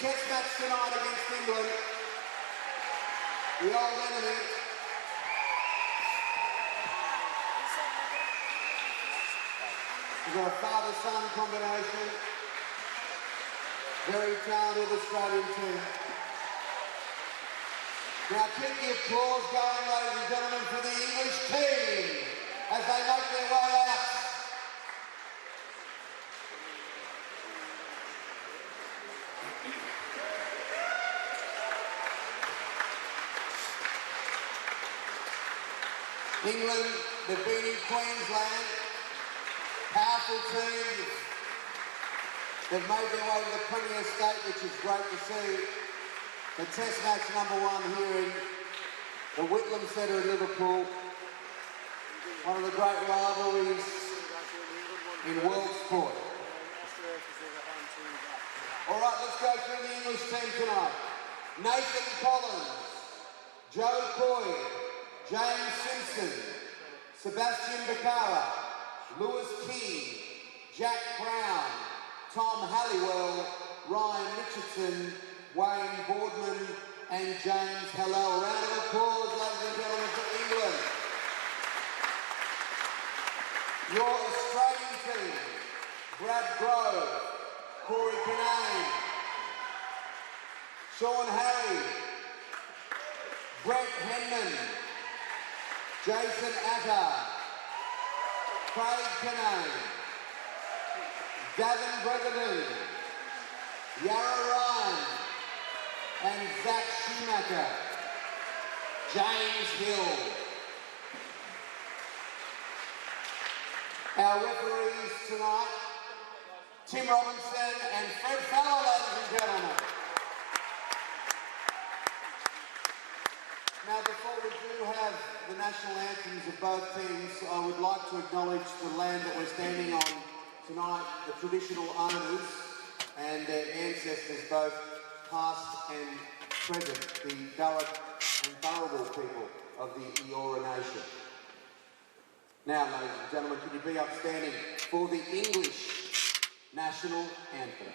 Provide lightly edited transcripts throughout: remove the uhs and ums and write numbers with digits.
test match tonight against England. The old enemy. We've got a father-son combination. Very talented Australian team. Now keep the applause going, ladies and gentlemen, for the English team as they make their way out. England, they've been in Queensland. Powerful team. They've made their way to the Premier State, which is great to see. The test match #1 here in the Whitlam Centre in Liverpool. One of the great rivalries in world sport. All right, let's go through the English team tonight. Nathan Collins, Joe Coy, James Simpson, Sebastian Becerra, Lewis King, Jack Brown, Tom Halliwell, Ryan Richardson, Wayne Boardman and James Hallel. Round of applause, ladies and gentlemen, for England. Your Australian team, Brad Grove, Corey Kinane, Sean Harry, Brett Henman, Jason Atta, Craig Kinane, Davin Breggerton, Yarra Ryan, and Zach Schumacher. James Hill. Our referees tonight, Tim Robinson and Fred Fallow, ladies and gentlemen. Now, before we do have the national anthems of both teams, I would like to acknowledge the land that we're standing on tonight, the traditional owners and their ancestors, both past and present, the Darug and Burrawal people of the Eora Nation. Now, ladies and gentlemen, can you be upstanding for the English national anthem?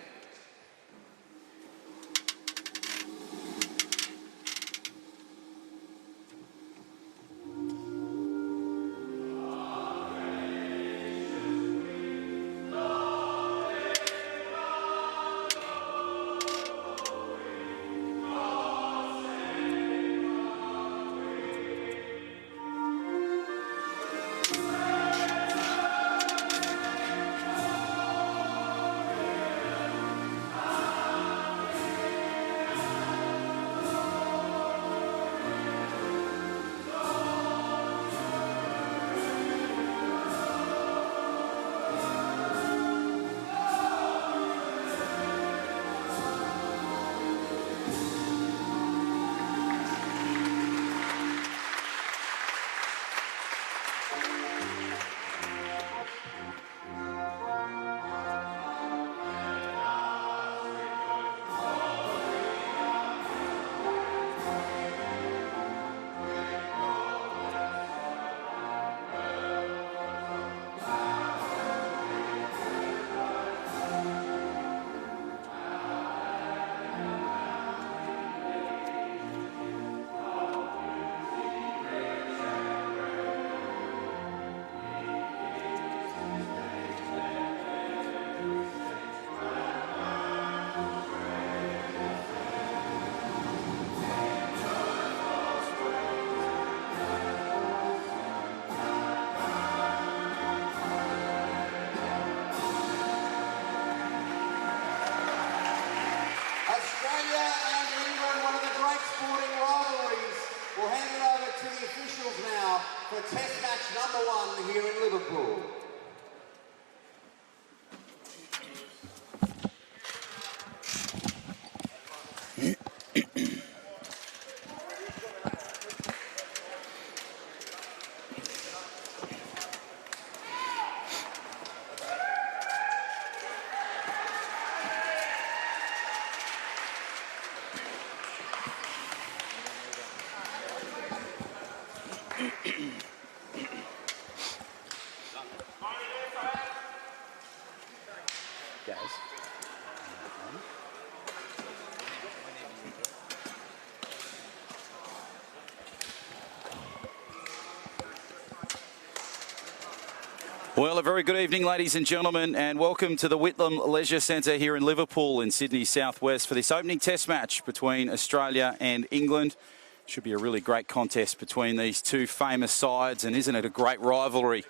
Well, a very good evening, ladies and gentlemen, and welcome to the Whitlam Leisure Centre here in Liverpool in Sydney southwest for this opening test match between Australia and England. Should be a really great contest between these two famous sides, and isn't it a great rivalry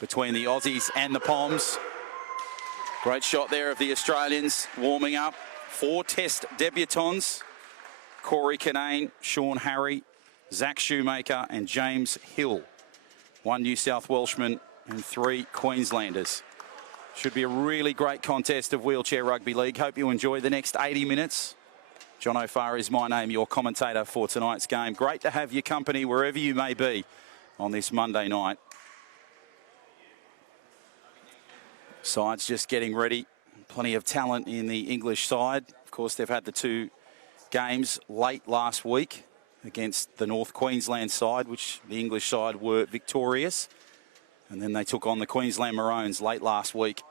between the Aussies and the Poms? Great shot there of the Australians warming up. 4 test debutants: Corey Kinane, Sean Harry, Zach Shoemaker and James Hill. 1 New South Welshman and 3 Queenslanders. Should be a really great contest of Wheelchair Rugby League. Hope you enjoy the next 80 minutes. John O'Farr is my name, your commentator for tonight's game. Great to have your company wherever you may be on this Monday night. Sides just getting ready. Plenty of talent in the English side. Of course, they've had the 2 games late last week against the North Queensland side, which the English side were victorious. And then they took on the Queensland Maroons late last week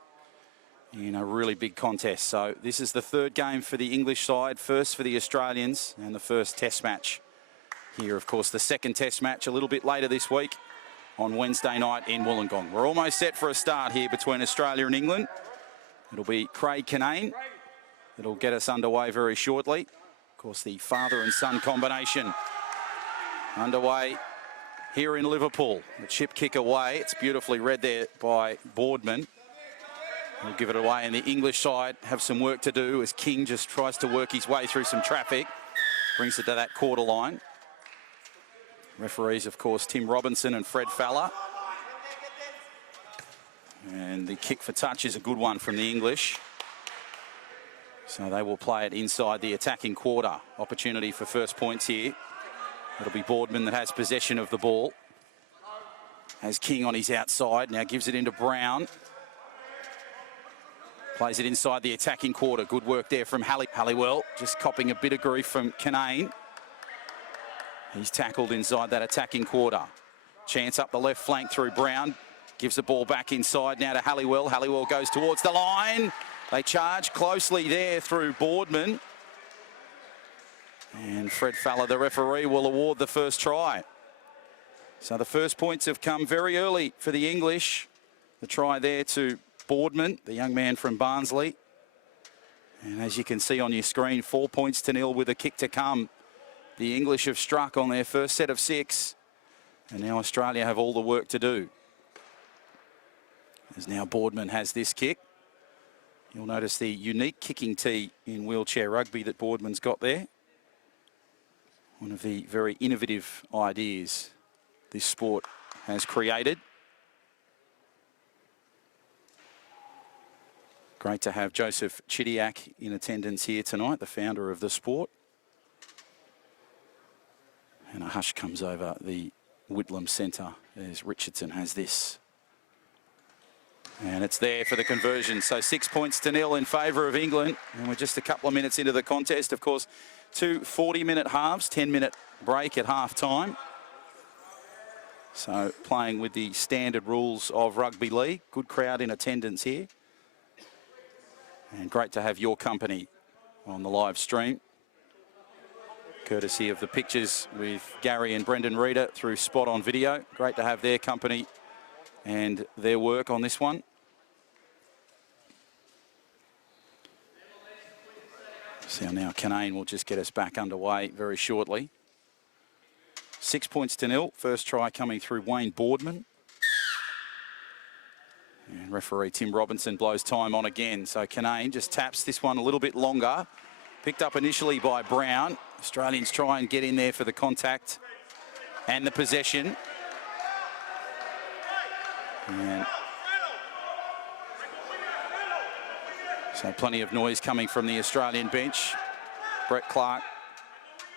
in a really big contest. So this is the 3rd game for the English side, first for the Australians, and the first test match here. Of course, the 2nd test match a little bit later this week on Wednesday night in Wollongong. We're almost set for a start here between Australia and England. It'll be Craig Kinane that'll get us underway very shortly. Of course, the father and son combination underway here in Liverpool. The chip kick away. It's beautifully read there by Boardman. He'll give it away, and the English side have some work to do as King just tries to work his way through some traffic. Brings it to that quarter line. Referees, of course, Tim Robinson and Fred Fowler. And the kick for touch is a good one from the English. So they will play it inside the attacking quarter. Opportunity for first points here. It'll be Boardman that has possession of the ball. Has King on his outside. Now gives it into Brown. Plays it inside the attacking quarter. Good work there from Halliwell. Just copping a bit of grief from Kinane. He's tackled inside that attacking quarter. Chance up the left flank through Brown. Gives the ball back inside now to Halliwell. Halliwell goes towards the line. They charge closely there through Boardman. And Fred Fowler, the referee, will award the first try. So the first points have come very early for the English. The try there to Boardman, the young man from Barnsley. And as you can see on your screen, 4 points to 0 with a kick to come. The English have struck on their first set of 6. And now Australia have all the work to do. As now Boardman has this kick. You'll notice the unique kicking tee in wheelchair rugby that Boardman's got there. One of the very innovative ideas this sport has created. Great to have Joseph Chidiac in attendance here tonight, the founder of the sport. And a hush comes over the Whitlam Centre as Richardson has this. And it's there for the conversion. So 6 points to 0 in favour of England. And we're just a couple of minutes into the contest. Of course, 2 40-minute halves, 10-minute break at half-time. So playing with the standard rules of rugby league. Good crowd in attendance here. And great to have your company on the live stream. Courtesy of the pictures with Gary and Brendan Reeder through Spot On Video. Great to have their company and their work on this one. So now Kinane will just get us back underway very shortly. 6 points to 0. First try coming through Wayne Boardman. And referee Tim Robinson blows time on again. So Kinane just taps this one a little bit longer. Picked up initially by Brown. Australians try and get in there for the contact and the possession. And so plenty of noise coming from the Australian bench. Brett Clark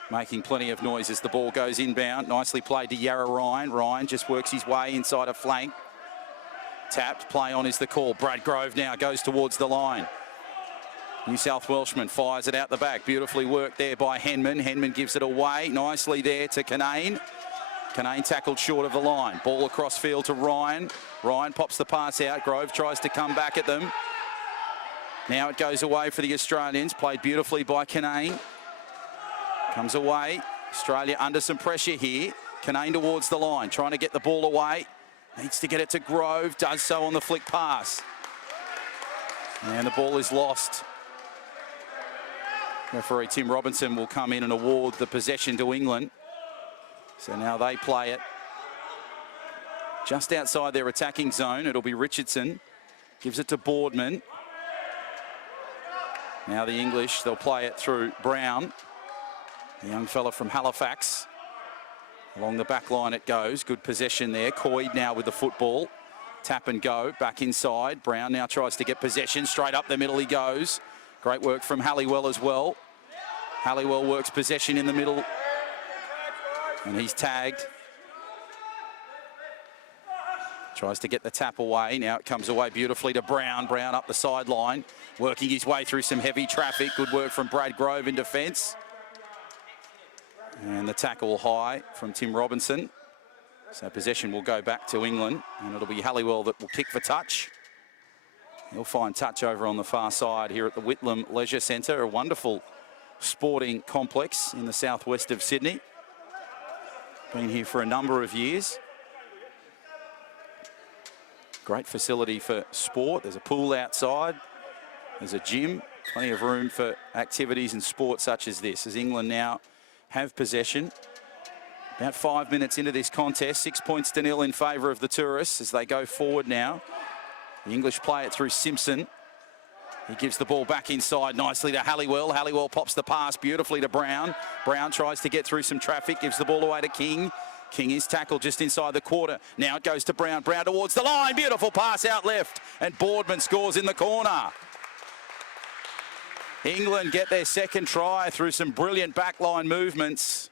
making plenty of noise as the ball goes inbound. Nicely played to Yarra Ryan. Ryan just works his way inside a flank. Tapped, play on is the call. Brad Grove now goes towards the line. New South Welshman fires it out the back. Beautifully worked there by Henman. Henman gives it away nicely there to Kinane. Kinane tackled short of the line. Ball across field to Ryan. Ryan pops the pass out. Grove tries to come back at them. Now it goes away for the Australians. Played beautifully by Kinane. Comes away. Australia under some pressure here. Kinane towards the line, trying to get the ball away. Needs to get it to Grove, does so on the flick pass. And the ball is lost. Referee Tim Robinson will come in and award the possession to England. So now they play it just outside their attacking zone. It'll be Richardson. Gives it to Boardman. Now the English, they'll play it through Brown, the young fella from Halifax. Along the back line it goes. Good possession there. Coyd now with the football. Tap and go. Back inside. Brown now tries to get possession. Straight up the middle he goes. Great work from Halliwell as well. Halliwell works possession in the middle. And he's tagged. Tries to get the tap away. Now it comes away beautifully to Brown. Brown up the sideline. Working his way through some heavy traffic. Good work from Brad Grove in defence. And the tackle high from Tim Robinson. So possession will go back to England. And it'll be Halliwell that will kick for touch. He'll find touch over on the far side here at the Whitlam Leisure Centre. A wonderful sporting complex in the southwest of Sydney. Been here for a number of years. Great facility for sport. There's a pool outside. There's a gym. Plenty of room for activities and sport such as this. As England now have possession. About 5 minutes into this contest. 6 points to nil in favour of the tourists as they go forward now. The English play it through Simpson. He gives the ball back inside nicely to Halliwell. Halliwell pops the pass beautifully to Brown. Brown tries to get through some traffic. Gives the ball away to King. King is tackled just inside the quarter. Now it goes to Brown. Brown towards the line. Beautiful pass out left. And Boardman scores in the corner. England get their second try through some brilliant backline movements.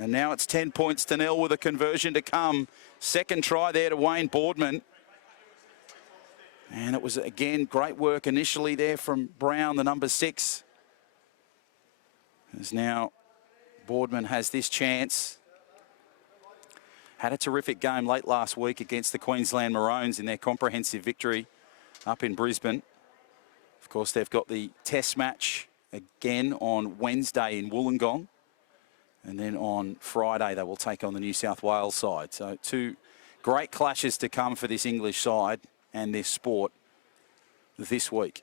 And now it's 10 points to nil with a conversion to come. Second try there to Wayne Boardman. And it was, again, great work initially there from Brown, the number 6. As now Boardman has this chance. Had a terrific game late last week against the Queensland Maroons in their comprehensive victory up in Brisbane. Of course, they've got the test match again on Wednesday in Wollongong. And then on Friday, they will take on the New South Wales side. So 2 great clashes to come for this English side and this sport this week.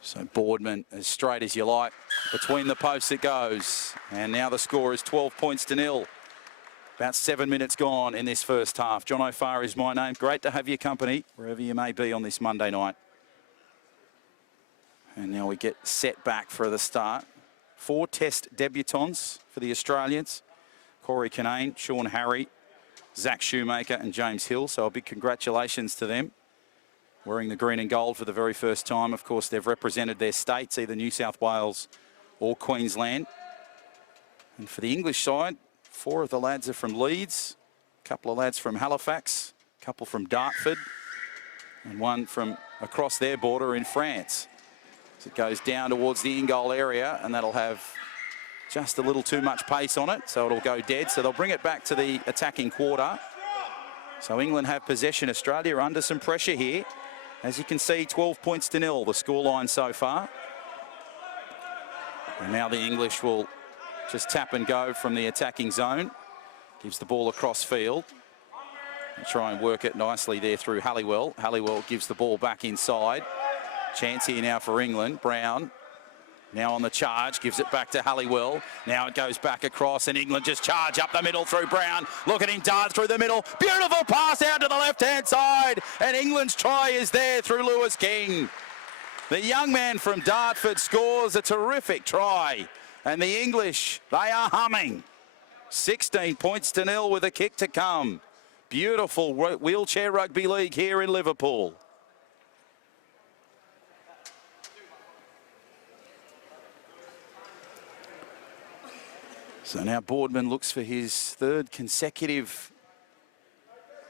So Boardman, as straight as you like, between the posts it goes. And now the score is 12 points to nil. About 7 minutes gone in this first half. John O'Farr is my name. Great to have your company, wherever you may be on this Monday night. And now we get set back for the start. 4 test debutants for the Australians. Corey Kinane, Sean Harry, Zach Shoemaker and James Hill. So a big congratulations to them. Wearing the green and gold for the very first time. Of course, they've represented their states, either New South Wales or Queensland. And for the English side, 4 of the lads are from Leeds, a couple of lads from Halifax, a couple from Dartford, and 1 from across their border in France. So it goes down towards the in-goal area, and that'll have just a little too much pace on it, so it'll go dead. So they'll bring it back to the attacking quarter. So England have possession. Australia are under some pressure here. As you can see, 12 points to nil, the scoreline so far. And now the English will just tap and go from the attacking zone. Gives the ball across field. They try and work it nicely there through Halliwell. Halliwell gives the ball back inside. Chance here now for England. Brown now on the charge, gives it back to Halliwell. Now it goes back across and England just charge up the middle through Brown. Look at him dart through the middle. Beautiful pass out to the left-hand side. And England's try is there through Lewis King. The young man from Dartford scores a terrific try. And the English, they are humming. 16 points to nil with a kick to come. Beautiful wheelchair rugby league here in Liverpool. So now Boardman looks for his 3rd consecutive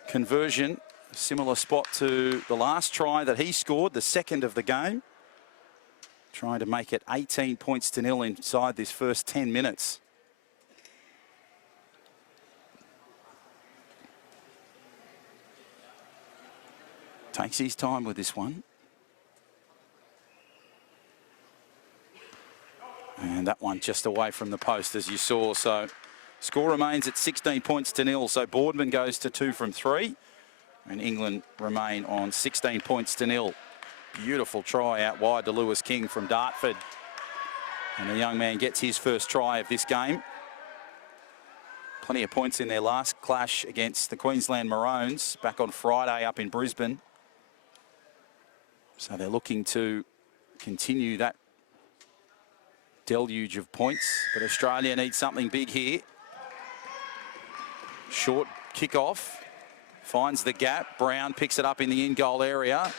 conversion. A similar spot to the last try that he scored, the 2nd of the game. Trying to make it 18 points to nil inside this first 10 minutes. Takes his time with this one. And that one just away from the post, as you saw. So Score remains at 16 points to 0. So Boardman goes to 2 from 3. And England remain on 16 points to 0. Beautiful try out wide to Lewis King from Dartford. And the young man gets his first try of this game. Plenty of points in their last clash against the Queensland Maroons back on Friday up in Brisbane. So they're looking to continue that deluge of points. But Australia needs something big here. Short kickoff. Finds the gap. Brown picks it up in the in-goal area.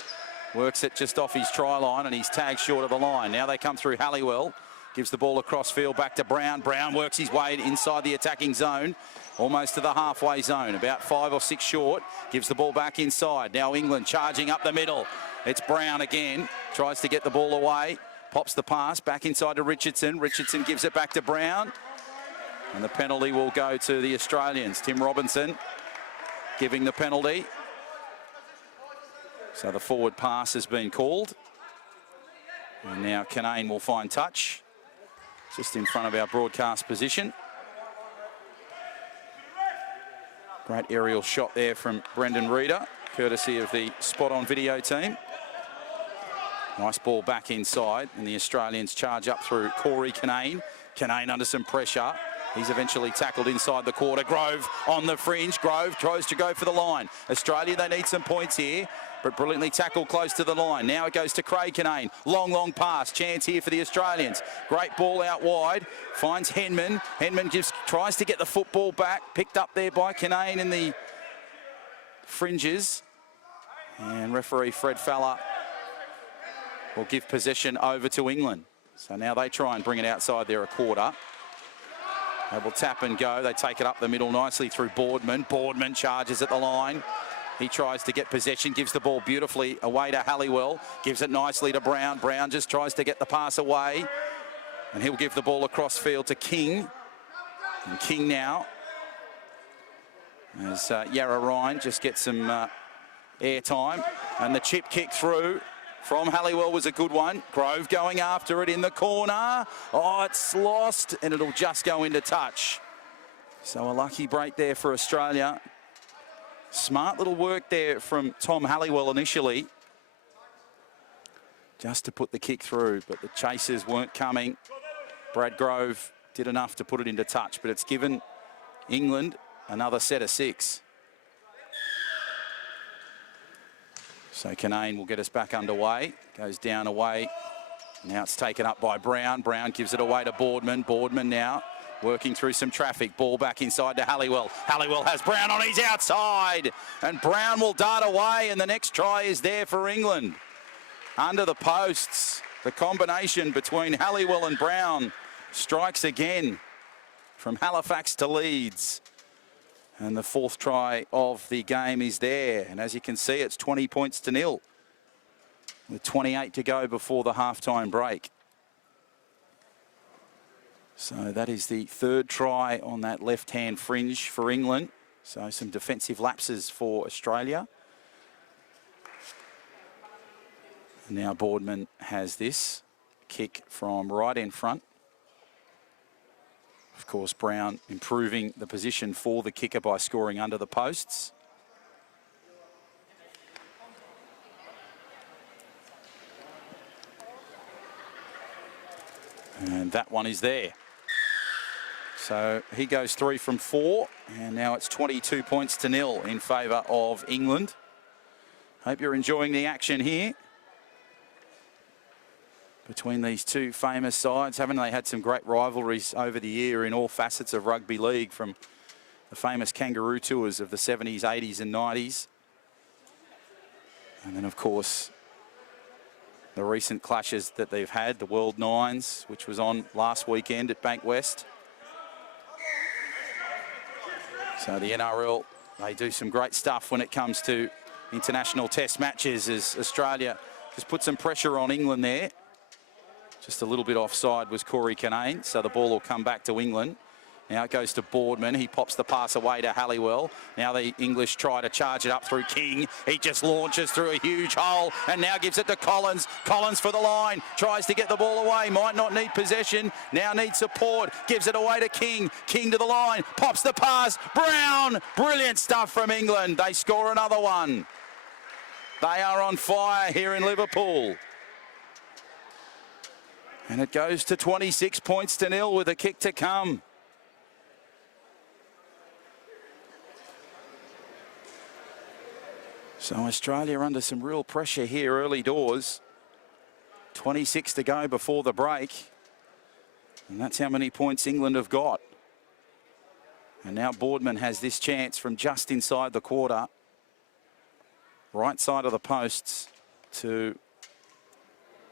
Works it just off his try line and he's tagged short of the line. Now they come through Halliwell. Gives the ball across field back to Brown. Brown works his way inside the attacking zone. Almost to the halfway zone. About 5 or 6 short. Gives the ball back inside. Now England charging up the middle. It's Brown again. Tries to get the ball away. Pops the pass back inside to Richardson. Richardson gives it back to Brown. And the penalty will go to the Australians. Tim Robinson giving the penalty. So the forward pass has been called. And now Canane will find touch. Just in front of our broadcast position. Great aerial shot there from Brendan Reader, courtesy of the Spot On video team. Nice ball back inside, and the Australians charge up through Corey Canane. Canane under some pressure. He's eventually tackled inside the quarter. Grove on the fringe. Grove tries to go for the line. Australia, they need some points here, but brilliantly tackled close to the line. Now it goes to Craig Canane. Long, long pass. Chance here for the Australians. Great ball out wide. Finds Henman. Henman tries to get the football back. Picked up there by Canane in the fringes. And referee Fred Fowler will give possession over to England. So now they try and bring it outside there a quarter. They will tap and go. They take it up the middle nicely through Boardman. Boardman charges at the line. He tries to get possession, gives the ball beautifully away to Halliwell. Gives it nicely to Brown. Brown just tries to get the pass away. And he'll give the ball across field to King. And King now, as Yarra Ryan just gets some air time. And the chip kick through from Halliwell was a good one. Grove going after it in the corner. Oh, it's lost, and it'll just go into touch. So a lucky break there for Australia. Smart little work there from Tom Halliwell initially, just to put the kick through, but the chasers weren't coming. Brad Grove did enough to put it into touch, but it's given England another set of 6. So Canane will get us back underway. Goes down away. Now it's taken up by Brown. Brown gives it away to Boardman. Boardman now working through some traffic. Ball back inside to Halliwell. Halliwell has Brown on his outside. And Brown will dart away, and the next try is there for England. Under the posts, the combination between Halliwell and Brown strikes again from Halifax to Leeds. And the 4th try of the game is there. And as you can see, it's 20 points to 0 with 28 to go before the halftime break. So that is the 3rd try on that left-hand fringe for England. So some defensive lapses for Australia. And now Boardman has this kick from right in front. Of course, Brown improving the position for the kicker by scoring under the posts. And that one is there. So he goes 3 from 4, and now it's 22 points to 0 in favour of England. Hope you're enjoying the action here between these two famous sides. Haven't they had some great rivalries over the year in all facets of rugby league, from the famous Kangaroo tours of the 70s, 80s and 90s. And then, of course, the recent clashes that they've had, the World Nines, which was on last weekend at Bankwest. So the NRL, they do some great stuff when it comes to international test matches, as Australia just put some pressure on England there. Just a little bit offside was Corey Canane, so the ball will come back to England. Now it goes to Boardman. He pops the pass away to Halliwell. Now the English try to charge it up through King. He just launches through a huge hole and now gives it to Collins. Collins for the line. Tries to get the ball away. Might not need possession. Now needs support. Gives it away to King. King to the line. Pops the pass. Brown. Brilliant stuff from England. They score another one. They are on fire here in Liverpool. And it goes to 26 points to 0 with a kick to come. So Australia under some real pressure here early doors. 26 to go before the break. And that's how many points England have got. And now Boardman has this chance from just inside the quarter. Right side of the posts to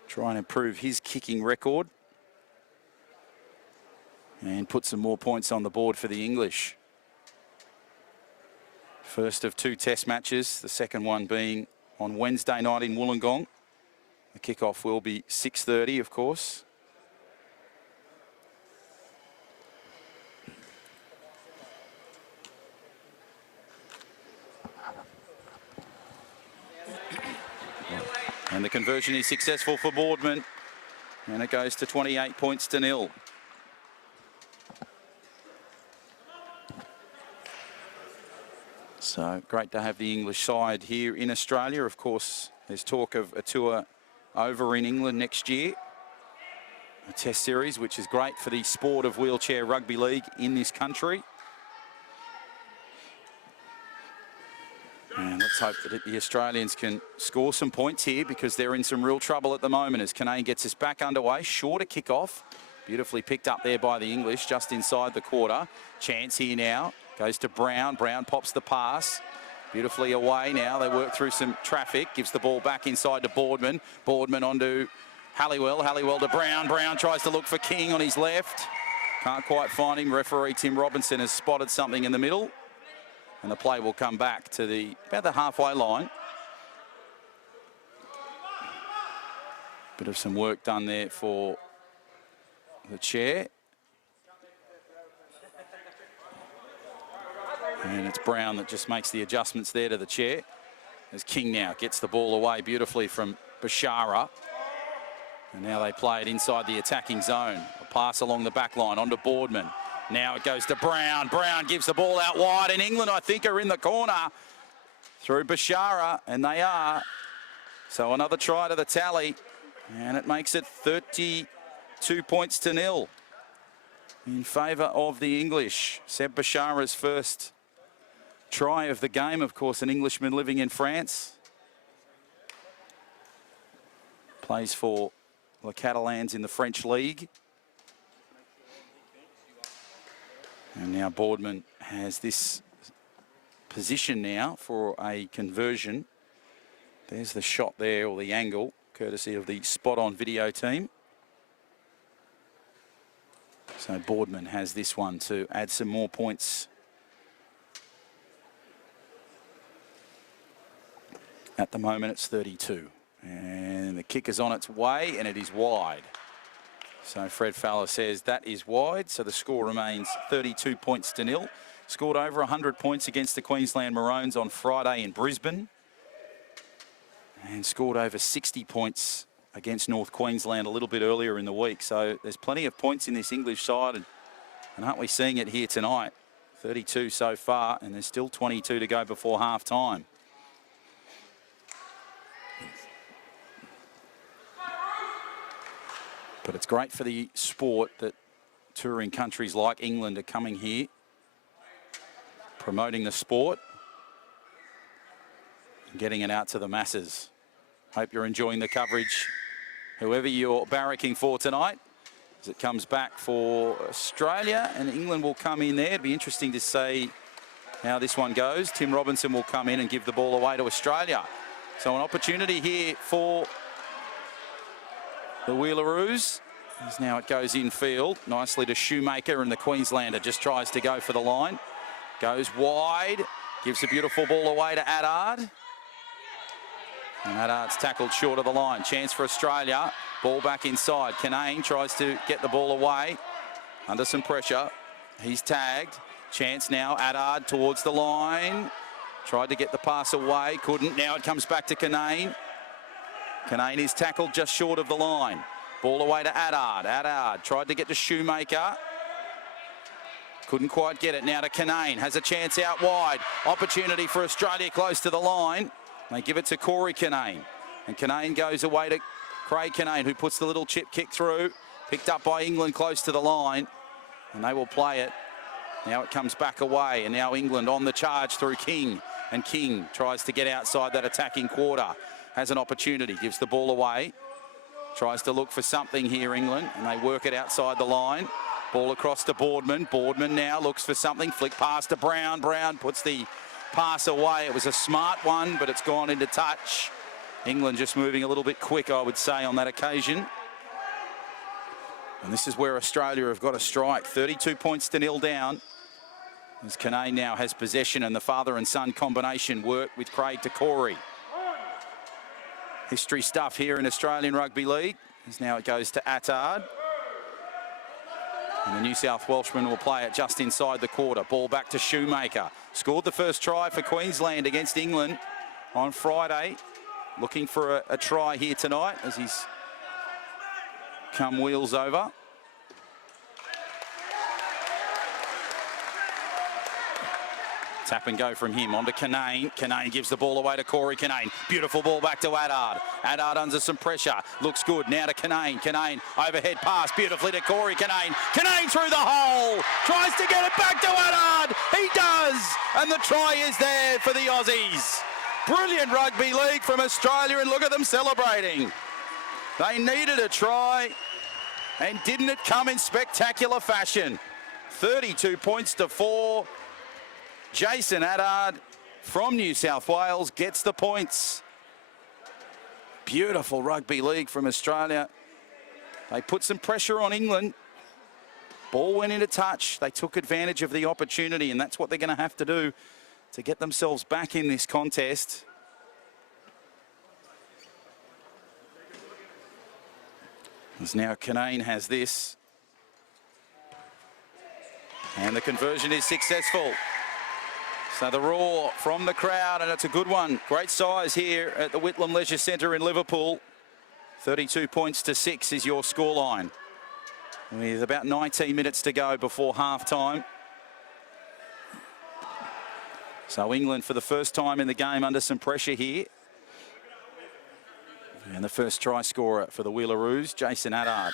try and improve his kicking record. And put some more points on the board for the English. First of 2 test matches, the second one being on Wednesday night in Wollongong. The kickoff will be 6:30, of course. And the conversion is successful for Boardman. And it goes to 28 points to 0. So great to have the English side here in Australia. Of course, there's talk of a tour over in England next year. A test series, which is great for the sport of wheelchair rugby league in this country. And let's hope that the Australians can score some points here because they're in some real trouble at the moment as Canane gets us back underway. Shorter kick-off. Beautifully picked up there by the English just inside the quarter. Chance here now. Goes to Brown. Brown pops the pass. Beautifully away now. They work through some traffic. Gives the ball back inside to Boardman. Boardman onto Halliwell. Halliwell to Brown. Brown tries to look for King on his left. Can't quite find him. Referee Tim Robinson has spotted something in the middle. And the play will come back to about the halfway line. Bit of some work done there for the chair. And it's Brown that just makes the adjustments there to the chair. As King now gets the ball away beautifully from Bashara. And now they play it inside the attacking zone. A pass along the back line onto Boardman. Now it goes to Brown. Brown gives the ball out wide. And England, I think, are in the corner through Bashara. And they are. So another try to the tally. And it makes it 32 points to 0 in favour of the English. Seb Bashara's first try of the game, of course, an Englishman living in France. Plays for the Catalans in the French League. And now Boardman has this position now for a conversion. There's the shot there, or the angle, courtesy of the Spot On video team. So Boardman has this one to add some more points. At the moment, it's 32. And the kick is on its way, and it is wide. So Fred Fowler says that is wide. So the score remains 32 points to 0. Scored over 100 points against the Queensland Maroons on Friday in Brisbane. And scored over 60 points against North Queensland a little bit earlier in the week. So there's plenty of points in this English side. And aren't we seeing it here tonight? 32 so far, and there's still 22 to go before half time. But it's great for the sport that touring countries like England are coming here, promoting the sport and getting it out to the masses. Hope you're enjoying the coverage, whoever you're barracking for tonight, as it comes back for Australia, and England will come in there. It'd be interesting to see how this one goes. Tim Robinson will come in and give the ball away to Australia. So an opportunity here for the Wheelaroos, as now it goes infield nicely to Shoemaker, and the Queenslander just tries to go for the line. Goes wide, gives a beautiful ball away to Addard. And Addard's tackled short of the line. Chance for Australia. Ball back inside. Canane tries to get the ball away under some pressure. He's tagged. Chance now, Adard towards the line. Tried to get the pass away, couldn't. Now it comes back to Canane. Canane is tackled just short of the line. Ball away to Adard. Adard tried to get to Shoemaker. Couldn't quite get it. Now to Canane. Has a chance out wide. Opportunity for Australia close to the line. They give it to Corey Canane. And Canane goes away to Craig Canane, who puts the little chip kick through. Picked up by England close to the line. And they will play it. Now it comes back away. And now England on the charge through King. And King tries to get outside that attacking quarter. Has an opportunity. Gives the ball away. Tries to look for something here, England. And they work it outside the line. Ball across to Boardman. Boardman now looks for something. Flick pass to Brown. Brown puts the pass away. It was a smart one, but it's gone into touch. England just moving a little bit quick, I would say, on that occasion. And this is where Australia have got to strike. 32 points to 0 down. As Canane now has possession, and the father and son combination work with Craig to Corey. History stuff here in Australian Rugby League. As now it goes to Attard. And the New South Welshman will play it just inside the quarter. Ball back to Shoemaker. Scored the first try for Queensland against England on Friday. Looking for a try here tonight as he's come wheels over. Tap and go from him onto Canane. Canane gives the ball away to Corey Canane. Beautiful ball back to Adard. Adard under some pressure. Looks good. Now to Canane. Canane overhead pass beautifully to Corey Canane. Canane through the hole. Tries to get it back to Adard. He does. And the try is there for the Aussies. Brilliant rugby league from Australia, and look at them celebrating. They needed a try, and didn't it come in spectacular fashion. 32 points to 4. Jason Adard from New South Wales gets the points. Beautiful rugby league from Australia. They put some pressure on England. Ball went into touch. They took advantage of the opportunity, and that's what they're going to have to do to get themselves back in this contest. As now Canane has this. And the conversion is successful. So the roar from the crowd, and it's a good one. Great size here at the Whitlam Leisure Centre in Liverpool. 32 points to 6 is your scoreline. With about 19 minutes to go before half-time. So England for the first time in the game under some pressure here. And the first try scorer for the Wheelaroos, Jason Adard.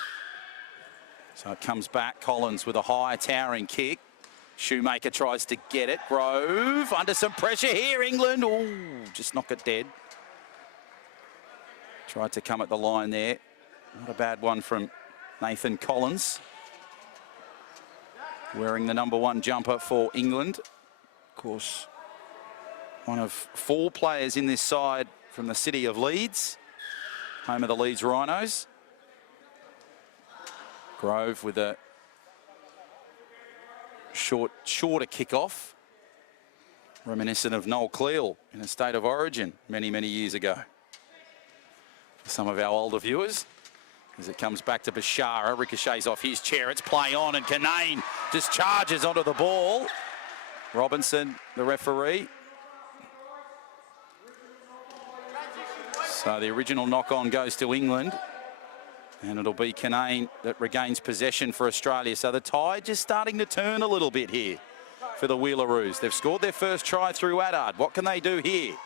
So it comes back, Collins with a high towering kick. Shoemaker tries to get it. Grove under some pressure here, England. Ooh, just knock it dead. Tried to come at the line there. Not a bad one from Nathan Collins. Wearing the #1 jumper for England. Of course, one of 4 players in this side from the city of Leeds, home of the Leeds Rhinos. Grove with a shorter kick-off, reminiscent of Noel Cleal in a State of Origin many, many years ago. For some of our older viewers, as it comes back to Bashara, ricochets off his chair, it's play on, and Canane just charges onto the ball. Robinson, the referee. So the original knock-on goes to England. And it'll be Canane that regains possession for Australia. So the tide just starting to turn a little bit here for the Wheelaroos. They've scored their first try through Adard. What can they do here?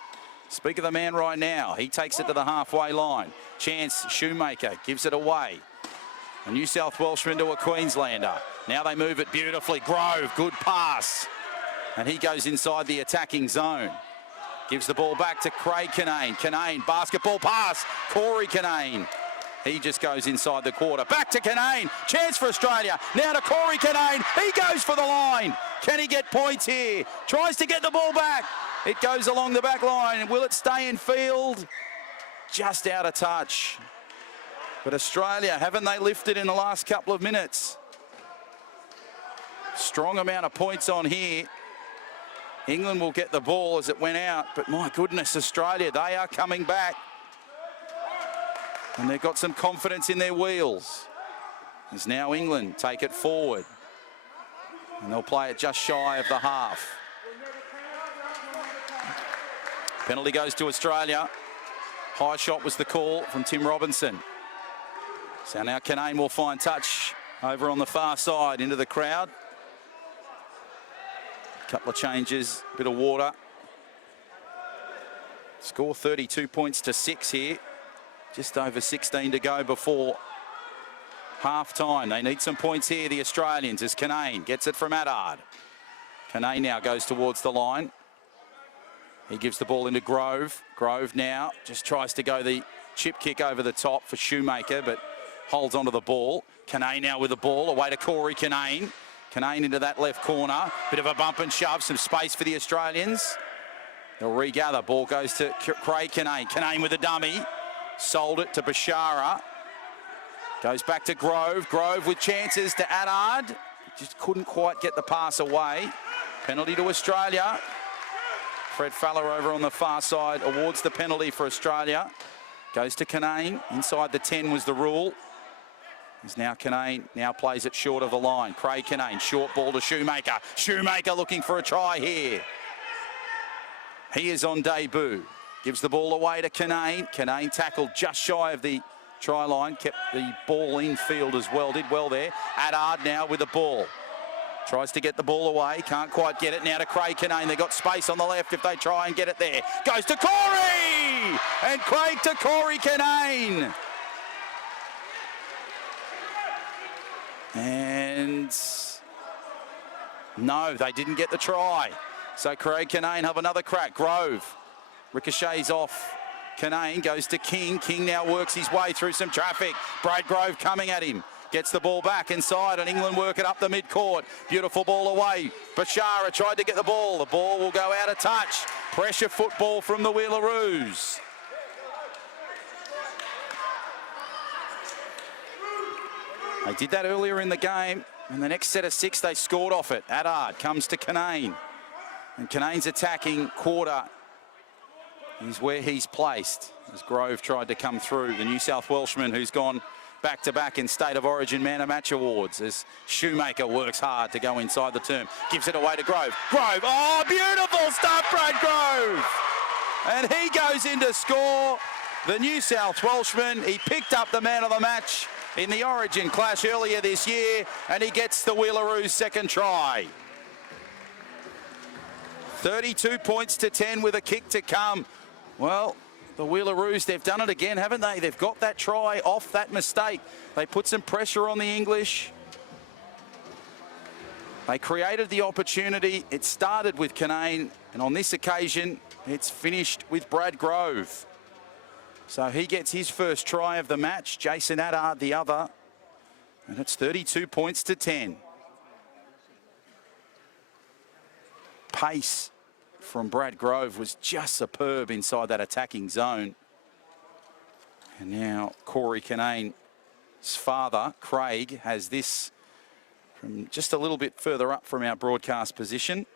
Speak of the man right now. He takes it to the halfway line. Chance, Shoemaker gives it away. A New South Welshman to a Queenslander. Now they move it beautifully. Grove, good pass. And he goes inside the attacking zone. Gives the ball back to Craig Canane. Canane, basketball pass. Corey Canane. He just goes inside the quarter. Back to Canane. Chance for Australia. Now to Corey Canane. He goes for the line. Can he get points here? Tries to get the ball back. It goes along the back line. Will it stay in field? Just out of touch. But Australia, haven't they lifted in the last couple of minutes? Strong amount of points on here. England will get the ball as it went out. But my goodness, Australia, they are coming back. And they've got some confidence in their wheels. As now England take it forward. And they'll play it just shy of the half. Penalty goes to Australia. High shot was the call from Tim Robinson. So now Canane will find touch over on the far side into the crowd. Couple of changes, bit of water. Score 32 points to 6 here. Just over 16 to go before half time. They need some points here, the Australians, as Canane gets it from Adard. Canane now goes towards the line. He gives the ball into Grove. Grove now just tries to go the chip kick over the top for Shoemaker, but holds onto the ball. Canane now with the ball, away to Corey Canane. Canane into that left corner. Bit of a bump and shove, some space for the Australians. They'll regather. Ball goes to Craig Canane. Canane with a dummy. Sold it to Bashara. Goes back to Grove. Grove with chances to Adard. Just couldn't quite get the pass away. Penalty to Australia. Fred Faller over on the far side awards the penalty for Australia. Goes to Canane. Inside the 10 was the rule. Is now Canane, now plays it short of the line. Craig Canane, short ball to Shoemaker. Shoemaker looking for a try here. He is on debut. Gives the ball away to Canane. Canane tackled just shy of the try line. Kept the ball in field as well. Did well there. Adard now with the ball. Tries to get the ball away. Can't quite get it now to Craig Canane. They've got space on the left if they try and get it there. Goes to Corey! And Craig to Corey Canane. And no, they didn't get the try. So Craig Canane have another crack. Grove ricochets off. Canane goes to King. King now works his way through some traffic. Brad Grove coming at him. Gets the ball back inside and England work it up the mid-court. Beautiful ball away. Bashara tried to get the ball. The ball will go out of touch. Pressure football from the Wheelaroos. They did that earlier in the game. In the next set of 6, they scored off it. Adard comes to Canane. And Canane's attacking quarter is where he's placed. As Grove tried to come through, the New South Welshman who's gone back-to-back in State of Origin Man of Match awards as Shoemaker works hard to go inside the term. Gives it away to Grove. Grove, oh, beautiful stuff, Brad Grove! And he goes in to score. The New South Welshman, he picked up the Man of the Match in the Origin clash earlier this year, and he gets the Wheelaroos' second try. 32 points to 10 with a kick to come. Well, the Wheelaroos, they've done it again, haven't they? They've got that try off that mistake. They put some pressure on the English. They created the opportunity. It started with Canane, and on this occasion, it's finished with Brad Grove. So he gets his first try of the match. Jason Adard the other. And it's 32 points to 10. Pace from Brad Grove was just superb inside that attacking zone. And now Corey Canane's father, Craig, has this from just a little bit further up from our broadcast position.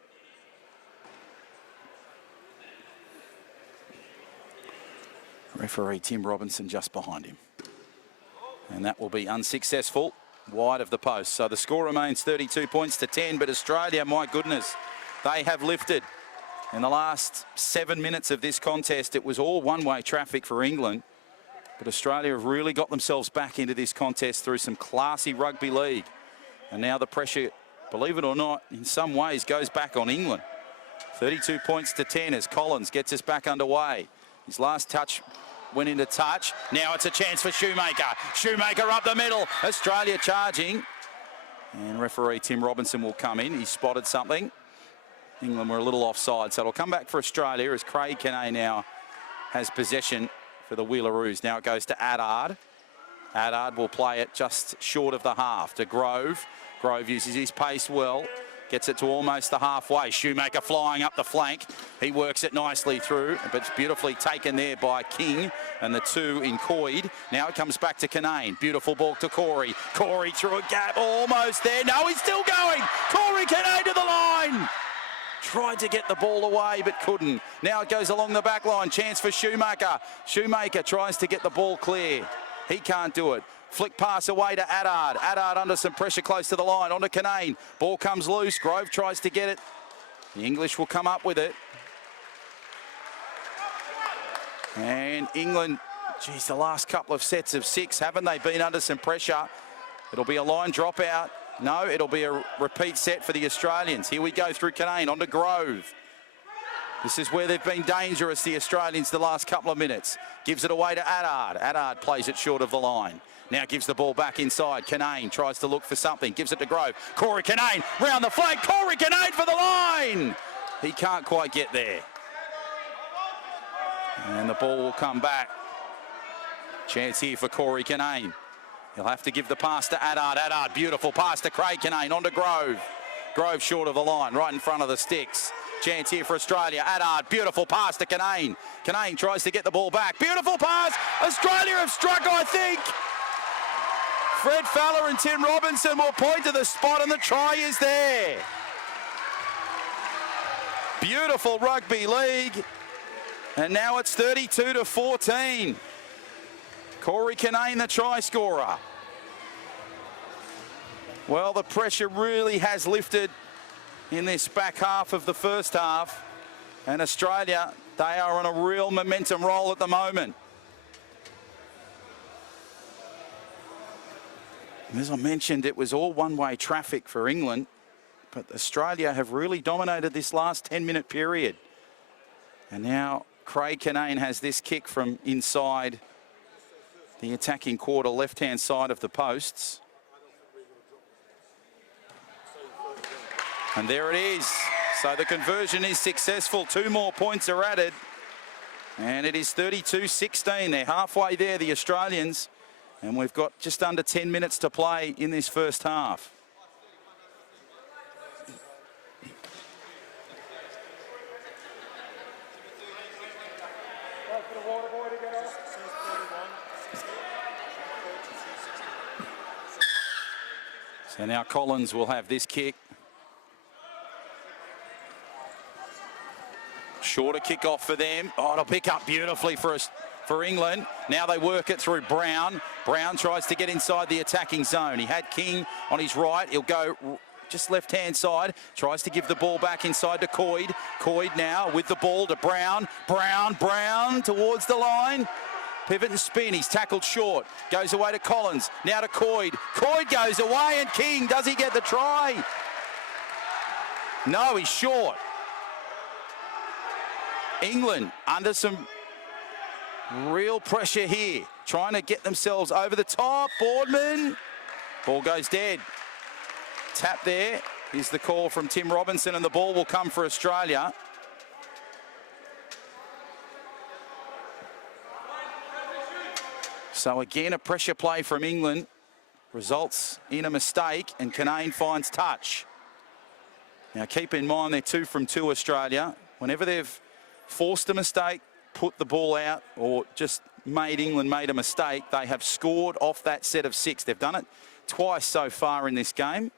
Referee Tim Robinson just behind him. And that will be unsuccessful, wide of the post. So the score remains 32 points to 10, but Australia, my goodness, they have lifted. In the last 7 minutes of this contest, it was all one-way traffic for England. But Australia have really got themselves back into this contest through some classy rugby league. And now the pressure, believe it or not, in some ways goes back on England. 32 points to 10 as Collins gets us back underway. His last touch went into touch. Now it's a chance for Shoemaker. Shoemaker up the middle. Australia charging. And referee Tim Robinson will come in. He spotted something. England were a little offside, so it'll come back for Australia as Craig Canane now has possession for the Wheelaroos. Now it goes to Adard. Adard will play it just short of the half to Grove. Grove uses his pace well. Gets it to almost the halfway. Shoemaker flying up the flank. He works it nicely through, but it's beautifully taken there by King and the two in Coyd. Now it comes back to Canane. Beautiful ball to Corey. Corey through a gap, almost there. No, he's still going. Corey Canane to the line. Tried to get the ball away, but couldn't. Now it goes along the back line. Chance for Shoemaker. Shoemaker tries to get the ball clear. He can't do it. Flick pass away to Addard. Addard under some pressure close to the line. On to Canane. Ball comes loose. Grove tries to get it. The English will come up with it. And England, geez, the last couple of sets of 6, haven't they been under some pressure? It'll be a line dropout. No, it'll be a repeat set for the Australians. Here we go through Canane, on to Grove. This is where they've been dangerous, the Australians, the last couple of minutes. Gives it away to Addard. Addard plays it short of the line. Now gives the ball back inside. Canane tries to look for something. Gives it to Grove. Corey Canane round the flank. Corey Canane for the line. He can't quite get there. And the ball will come back. Chance here for Corey Canane. He'll have to give the pass to Addard. Addard, beautiful pass to Craig Canane. On to Grove. Grove short of the line, right in front of the sticks. Chance here for Australia. Addard, beautiful pass to Canane. Canane tries to get the ball back. Beautiful pass. Australia have struck, I think. Fred Fowler and Tim Robinson will point to the spot, and the try is there. Beautiful rugby league. And now it's 32-14. Corey Canane, the try scorer. Well, the pressure really has lifted in this back half of the first half. And Australia, they are on a real momentum roll at the moment. As I mentioned, it was all one-way traffic for England, but Australia have really dominated this last 10-minute period. And now Craig Canane has this kick from inside the attacking quarter, left-hand side of the posts. And there it is. So the conversion is successful. 2 more points are added. And it is 32-16. They're halfway there, the Australians. And we've got just under 10 minutes to play in this first half. So now Collins will have this kick. Shorter kick off for them. Oh, it'll pick up beautifully for England. Now they work it through Brown. Brown tries to get inside the attacking zone. He had King on his right. He'll go just left-hand side. Tries to give the ball back inside to Coyd. Coyd now with the ball to Brown. Brown towards the line. Pivot and spin. He's tackled short. Goes away to Collins. Now to Coyd. Coyd goes away, and King, does he get the try? No, he's short. England under some real pressure here, trying to get themselves over the top. Boardman. Ball goes dead. Tap there is the call from Tim Robinson, and the ball will come for Australia. So again, a pressure play from England results in a mistake, and Canane finds touch. Now keep in mind they're 2 from 2 Australia. Whenever they've forced a mistake, put the ball out, or just England made a mistake, they have scored off that set of 6. They've done it twice so far in this game.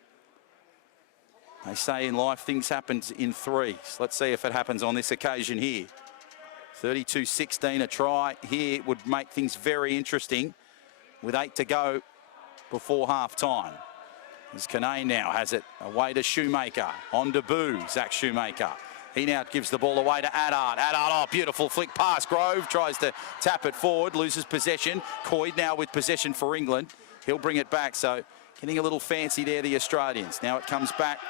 They say in life things happen in 3. So let's see if it happens on this occasion here. 32-16, a try here would make things very interesting with 8 to go before half-time. As Canane now has it away to Shoemaker, on to Boo, Zach Shoemaker. He now gives the ball away to Addard. Addard, oh, beautiful flick pass. Grove tries to tap it forward, loses possession. Coyd now with possession for England. He'll bring it back, so getting a little fancy there, the Australians. Now it comes back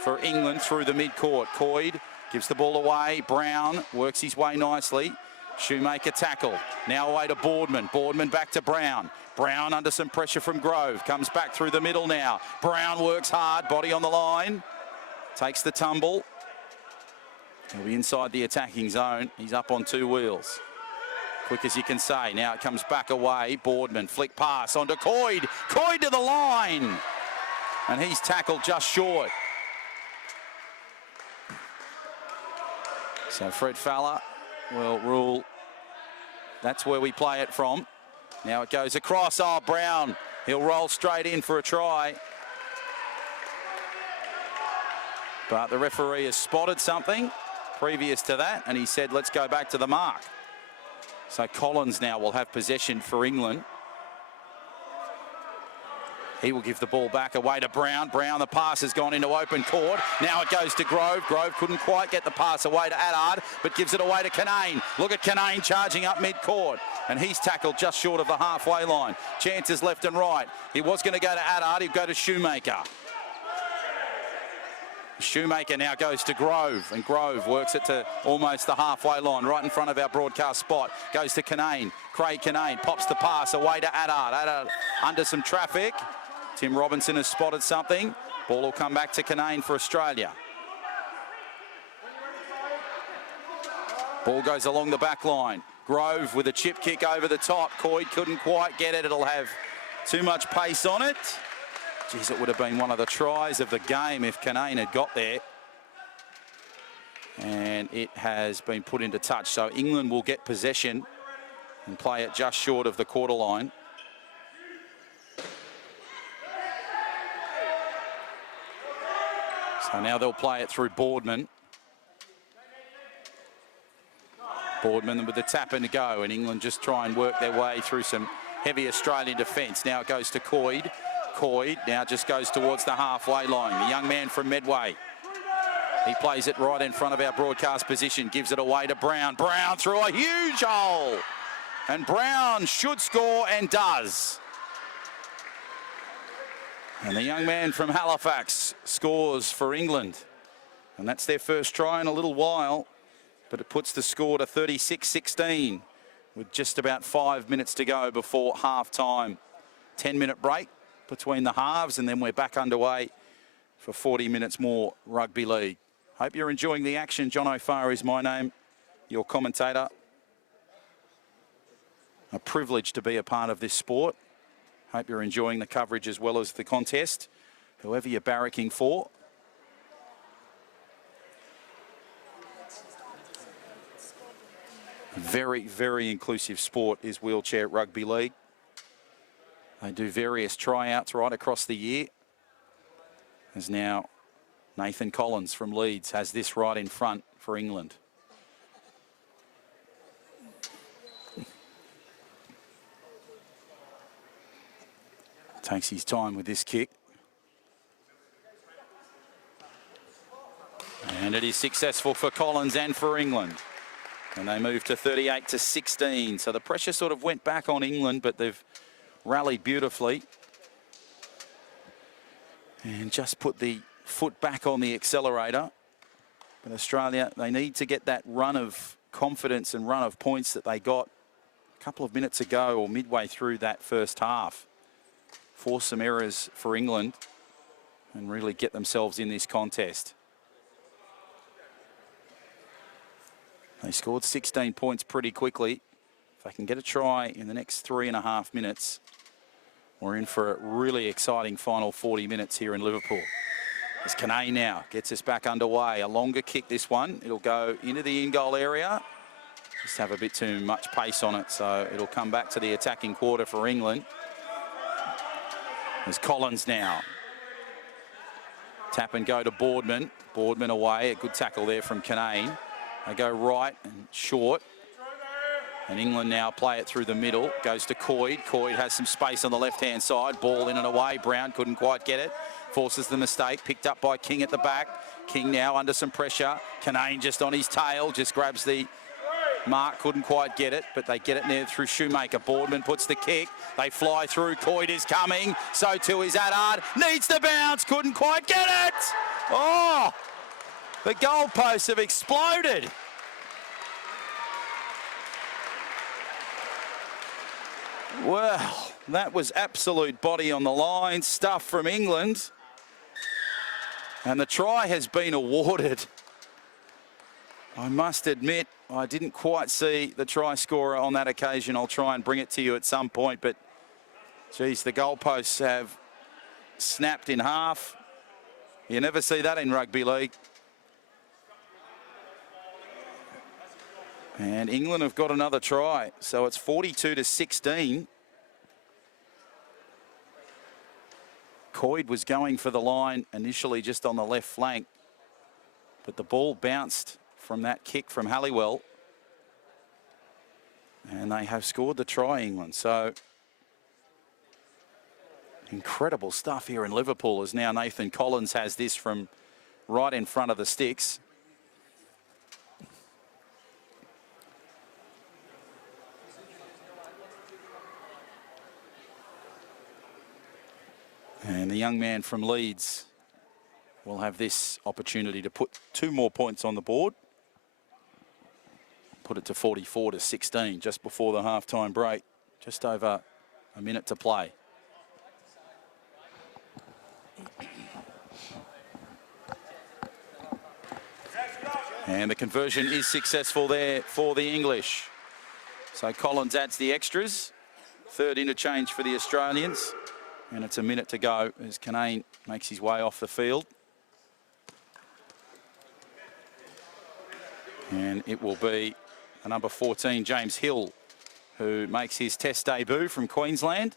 for England through the mid-court. Coyd gives the ball away. Brown works his way nicely. Shoemaker tackle. Now away to Boardman. Boardman back to Brown. Brown under some pressure from Grove. Comes back through the middle now. Brown works hard. Body on the line. Takes the tumble. He'll be inside the attacking zone. He's up on 2 wheels. Quick as you can say. Now it comes back away. Boardman. Flick pass onto Coyd. Coyd to the line. And he's tackled just short. So Fred Fowler will rule. That's where we play it from. Now it goes across. Oh, Brown. He'll roll straight in for a try. But the referee has spotted something previous to that, and he said, let's go back to the mark. So Collins now will have possession for England. He will give the ball back away to Brown. Brown, the pass has gone into open court. Now it goes to Grove. Grove couldn't quite get the pass away to Addard, but gives it away to Canane. Look at Canane charging up mid-court. And he's tackled just short of the halfway line. Chances left and right. He was going to go to Addard. He'll go to Shoemaker. Shoemaker now goes to Grove, and Grove works it to almost the halfway line, right in front of our broadcast spot. Goes to Canane. Craig Canane pops the pass away to Addard. Addard under some traffic. Tim Robinson has spotted something. Ball will come back to Canane for Australia. Ball goes along the back line. Grove with a chip kick over the top. Coyd couldn't quite get it. It'll have too much pace on it. Geez, it would have been one of the tries of the game if Canane had got there. And it has been put into touch. So England will get possession and play it just short of the quarter line. So now they'll play it through Boardman. Boardman with the tap and to go, and England just try and work their way through some heavy Australian defence. Now it goes to Coyd. Coyd now just goes towards the halfway line. The young man from Medway. He plays it right in front of our broadcast position. Gives it away to Brown. Brown through a huge hole. And Brown should score and does. And the young man from Halifax scores for England. And that's their first try in a little while. But it puts the score to 36-16 with just about 5 minutes to go before half-time. 10-minute break between the halves, and then we're back underway for 40 minutes more rugby league. Hope you're enjoying the action. John O'Farr is my name, your commentator. A privilege to be a part of this sport. Hope you're enjoying the coverage as well as the contest, whoever you're barracking for. Very, very inclusive sport is wheelchair rugby league. They do various tryouts right across the year. As now Nathan Collins from Leeds has this right in front for England. Takes his time with this kick. And it is successful for Collins and for England. And they move to 38-16. So the pressure sort of went back on England, but they've rallied beautifully. And just put the foot back on the accelerator. But Australia, they need to get that run of confidence and run of points that they got a couple of minutes ago or midway through that first half. Force some errors for England and really get themselves in this contest. They scored 16 points pretty quickly. If they can get a try in the next 3.5 minutes, we're in for a really exciting final 40 minutes here in Liverpool. As Canane now gets us back underway. A longer kick, this one. It'll go into the in-goal area. Just have a bit too much pace on it, so it'll come back to the attacking quarter for England. There's Collins now. Tap and go to Boardman. Boardman away. A good tackle there from Canane. They go right and short. And England now play it through the middle. Goes to Coyd. Coyd has some space on the left-hand side. Ball in and away. Brown couldn't quite get it. Forces the mistake. Picked up by King at the back. King now under some pressure. Canane just on his tail. Just grabs the mark. Couldn't quite get it, but they get it near through Shoemaker. Boardman puts the kick. They fly through. Coyd is coming. So too is Addard. Needs the bounce. Couldn't quite get it. Oh! The goalposts have exploded. Well, that was absolute body on the line stuff from England. And the try has been awarded. I must admit, I didn't quite see the try scorer on that occasion. I'll try and bring it to you at some point, but geez, the goalposts have snapped in half. You never see that in rugby league. And England have got another try, so it's 42-16. Coyd was going for the line initially just on the left flank, but the ball bounced from that kick from Halliwell. And they have scored the try, England. So Incredible stuff here in Liverpool, as now Nathan Collins has this from right in front of the sticks. And the young man from Leeds will have this opportunity to put 2 more points on the board. Put it to 44-16 just before the halftime break. Just over a minute to play. And the conversion is successful there for the English. So Collins adds the extras. 3rd interchange for the Australians. And it's a minute to go as Canane makes his way off the field. And it will be the number 14, James Hill, who makes his test debut from Queensland.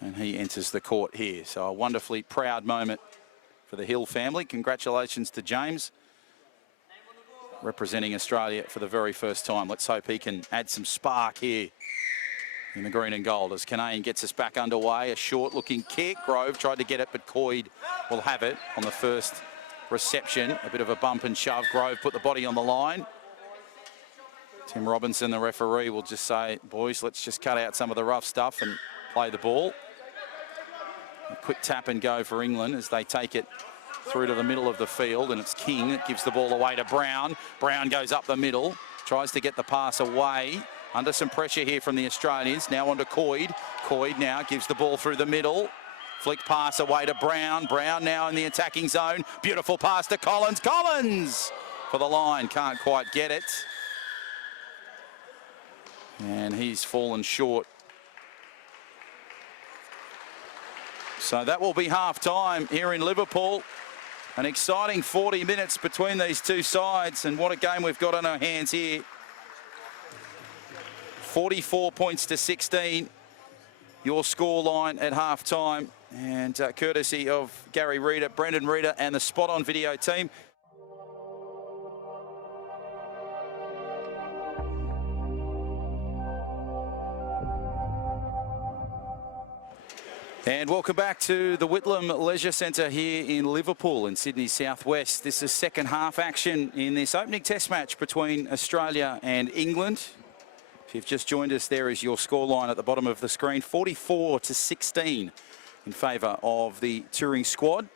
And he enters the court here. So a wonderfully proud moment for the Hill family. Congratulations to James, representing Australia for the very first time. Let's hope he can add some spark here in the green and gold as Canane gets us back underway. A short-looking kick. Grove tried to get it, but Coyd will have it on the first reception. A bit of a bump and shove. Grove put the body on the line. Tim Robinson, the referee, will just say, boys, let's just cut out some of the rough stuff and play the ball. A quick tap and go for England as they take it through to the middle of the field, and it's King that gives the ball away to Brown. Brown goes up the middle, tries to get the pass away. Under some pressure here from the Australians. Now on to Coyd. Coyd now gives the ball through the middle. Flick pass away to Brown. Brown now in the attacking zone. Beautiful pass to Collins. Collins for the line. Can't quite get it. And he's fallen short. So that will be half-time here in Liverpool. An exciting 40 minutes between these two sides. And what a game we've got on our hands here. 44 points to 16, your scoreline at half-time, and courtesy of Gary Reeder, Brendan Reeder, and the Spot On Video team. And welcome back to the Whitlam Leisure Centre here in Liverpool in Sydney's southwest. This is second half action in this opening test match between Australia and England. If you've just joined us, there is your scoreline at the bottom of the screen. 44-16 in favour of the touring squad.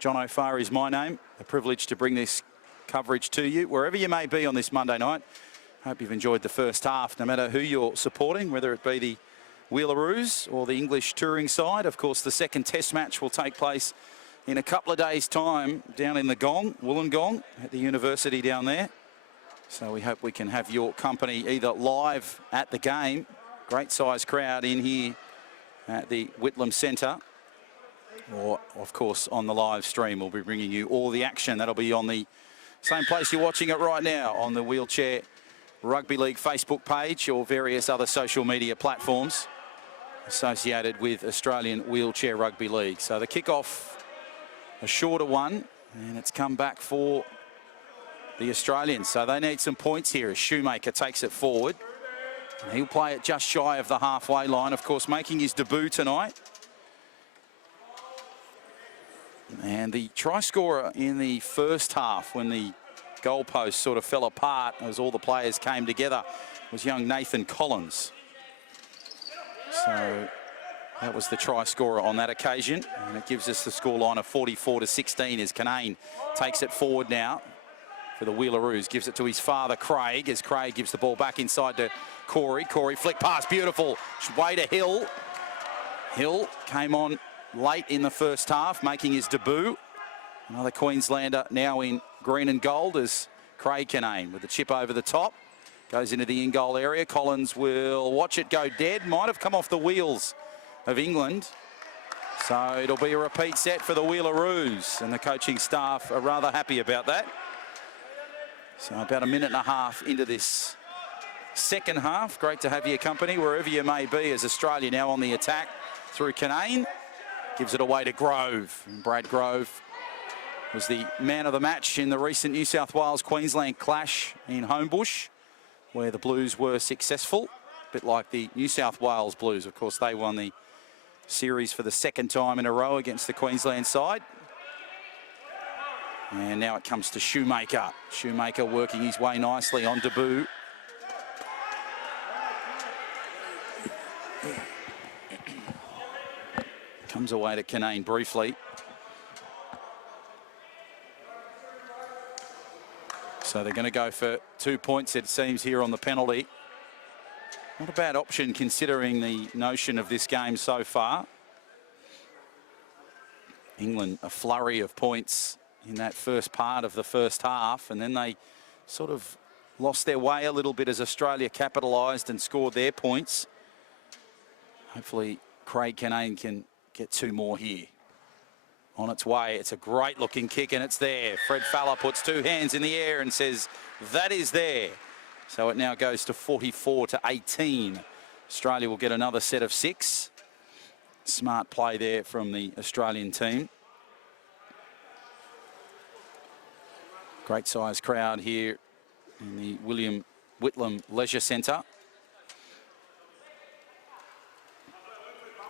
John O'Farr is my name. A privilege to bring this coverage to you, wherever you may be on this Monday night. Hope you've enjoyed the first half, no matter who you're supporting, whether it be the Wheelaroos or the English touring side. Of course, the second test match will take place in a couple of days' time down in the Wollongong at the university down there. So we hope we can have your company either live at the game, great size crowd in here at the Whitlam Centre, or of course on the live stream. We'll be bringing you all the action. That'll be on the same place you're watching it right now, on the Wheelchair Rugby League Facebook page or various other social media platforms associated with Australian Wheelchair Rugby League. So the kickoff, a shorter one, and it's come back for the Australians. So they need some points here as Shoemaker takes it forward. And he'll play it just shy of the halfway line, of course, making his debut tonight. And the try scorer in the first half, when the goalpost sort of fell apart as all the players came together, was young Nathan Collins. So that was the try scorer on that occasion. And it gives us the scoreline of 44-16 as Canane takes it forward now for the Wheelaroos. Gives it to his father, Craig, as Craig gives the ball back inside to Corey. Corey flick pass, beautiful. Way to Hill. Hill came on late in the first half, making his debut. Another Queenslander now in green and gold as Craig Canane with the chip over the top. Goes into the in-goal area. Collins will watch it go dead. Might have come off the wheels of England. So it'll be a repeat set for the Wheelaroos, and the coaching staff are rather happy about that. So about a minute and a half into this second half. Great to have your company wherever you may be, as Australia now on the attack through Canane. Gives it away to Grove. And Brad Grove was the man of the match in the recent New South Wales-Queensland clash in Homebush, where the Blues were successful. A bit like the New South Wales Blues. Of course, they won the series for the second time in a row against the Queensland side. And now it comes to Shoemaker. Shoemaker working his way nicely on debut. Comes away to Canane briefly. So they're going to go for 2 points, it seems, here on the penalty. Not a bad option considering the notion of this game so far. England, a flurry of points in that first part of the first half, and then they sort of lost their way a little bit as Australia capitalised and scored their points. Hopefully Craig Canane can get 2 more here. On its way, it's a great looking kick and it's there. Fred Fowler puts 2 hands in the air and says, that is there. So it now goes to 44-18. Australia will get another set of 6. Smart play there from the Australian team. Great size crowd here in the William Whitlam Leisure Centre.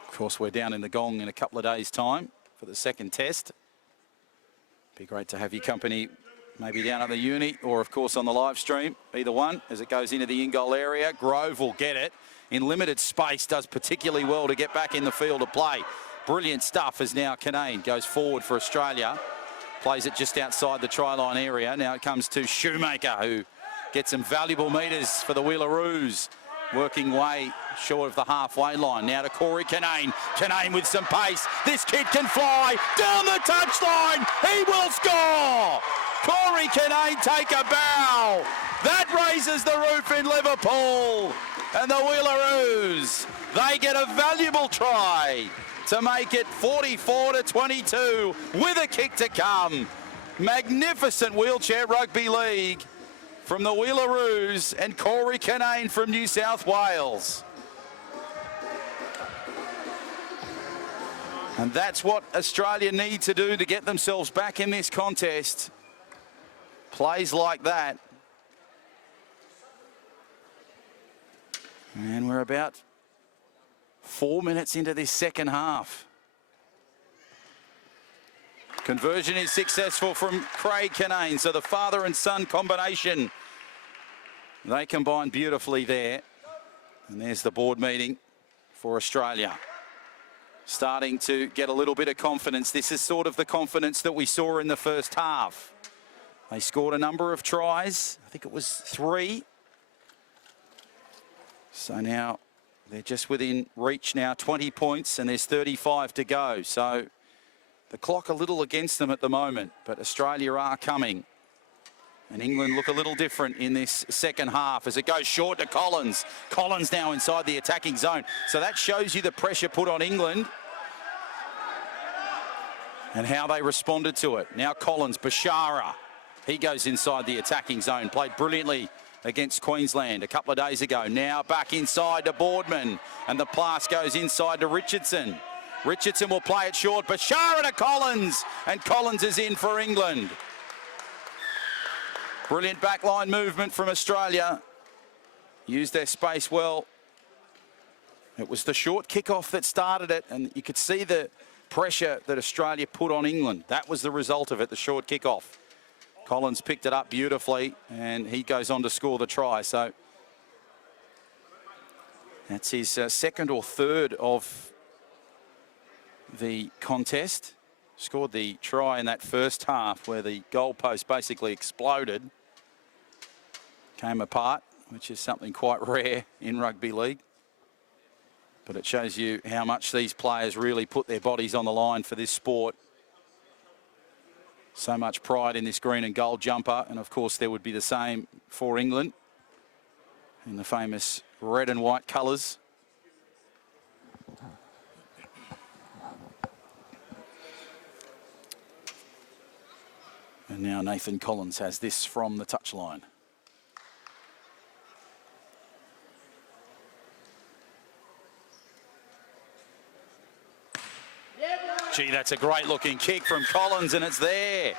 Of course, we're down in the Gong in a couple of days' time for the second test. Be great to have your company maybe down at the uni or, of course, on the live stream. Either one as it goes into the in-goal area. Grove will get it in limited space, does particularly well to get back in the field of play. Brilliant stuff as now Canane goes forward for Australia. Plays it just outside the try-line area. Now it comes to Shoemaker, who gets some valuable metres for the Wheelaroos. Working way short of the halfway line. Now to Corey Canane. Canane with some pace. This kid can fly down the touchline. He will score. Corey Canane take a bow. That raises the roof in Liverpool. And the Wheelaroos, they get a valuable try to make it 44-22 with a kick to come. Magnificent wheelchair rugby league from the Wheelaroos and Corey Canane from New South Wales. And that's what Australia need to do to get themselves back in this contest. Plays like that. And we're about 4 minutes into this second half. Conversion is successful from Craig Canane. So the father and son combination, they combine beautifully there. And there's the board meeting for Australia. Starting to get a little bit of confidence. This is sort of the confidence that we saw in the first half. They scored a number of tries. I think it was 3. So now they're just within reach now, 20 points, and there's 35 to go. So the clock a little against them at the moment, but Australia are coming. And England look a little different in this second half as it goes short to Collins. Collins now inside the attacking zone. So that shows you the pressure put on England and how they responded to it. Now Collins, Bashara, he goes inside the attacking zone. Played brilliantly against Queensland a couple of days ago. Now back inside to Boardman, and the pass goes inside to Richardson. Richardson will play it short. Bashara to Collins, and Collins is in for England. Brilliant backline movement from Australia. Used their space well. It was the short kickoff that started it, and you could see the pressure that Australia put on England. That was the result of it, the short kickoff. Collins picked it up beautifully, and he goes on to score the try. So that's his second or third of the contest. Scored the try in that first half where the goalpost basically exploded. Came apart, which is something quite rare in rugby league. But it shows you how much these players really put their bodies on the line for this sport. So much pride in this green and gold jumper, and of course there would be the same for England in the famous red and white colours. And now Nathan Collins has this from the touchline. Gee, that's a great looking kick from Collins, and it's there.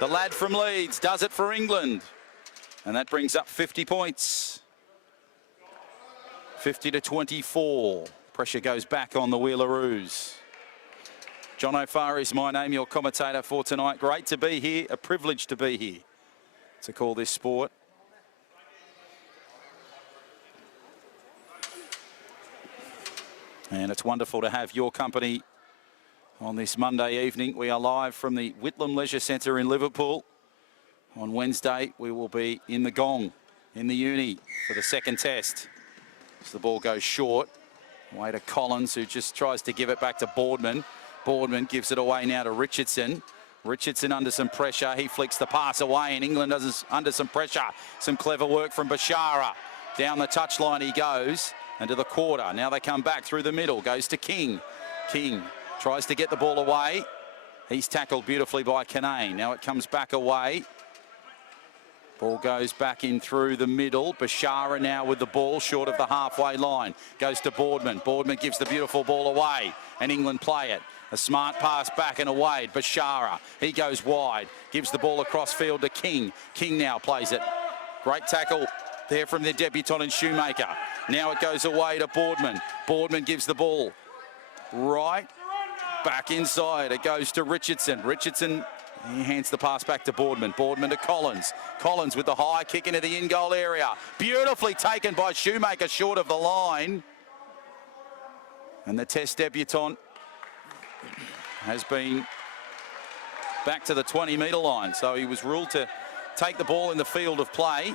The lad from Leeds does it for England. And that brings up 50 points. 50-24. Pressure goes back on the Wheelaroos. John O'Farr is my name, your commentator for tonight. Great to be here, a privilege to be here to call this sport. And it's wonderful to have your company on this Monday evening. We are live from the Whitlam Leisure Centre in Liverpool. On Wednesday, we will be in the Gong, in the Uni, for the second test. As the ball goes short, away to Collins, who just tries to give it back to Boardman. Boardman gives it away now to Richardson. Richardson under some pressure. He flicks the pass away, and England is under some pressure. Some clever work from Bashara. Down the touchline he goes, and to the quarter. Now they come back through the middle. Goes to King. King tries to get the ball away. He's tackled beautifully by Canane. Now it comes back away. Ball goes back in through the middle. Bashara now with the ball short of the halfway line. Goes to Boardman. Boardman gives the beautiful ball away, and England play it. A smart pass back and away. Bashara, he goes wide. Gives the ball across field to King. King now plays it. Great tackle there from the debutant and Shoemaker. Now it goes away to Boardman. Boardman gives the ball right back inside. It goes to Richardson. Richardson, he hands the pass back to Boardman. Boardman to Collins. Collins with the high kick into the in-goal area. Beautifully taken by Shoemaker short of the line. And the test debutant has been back to the 20-metre line. So he was ruled to take the ball in the field of play.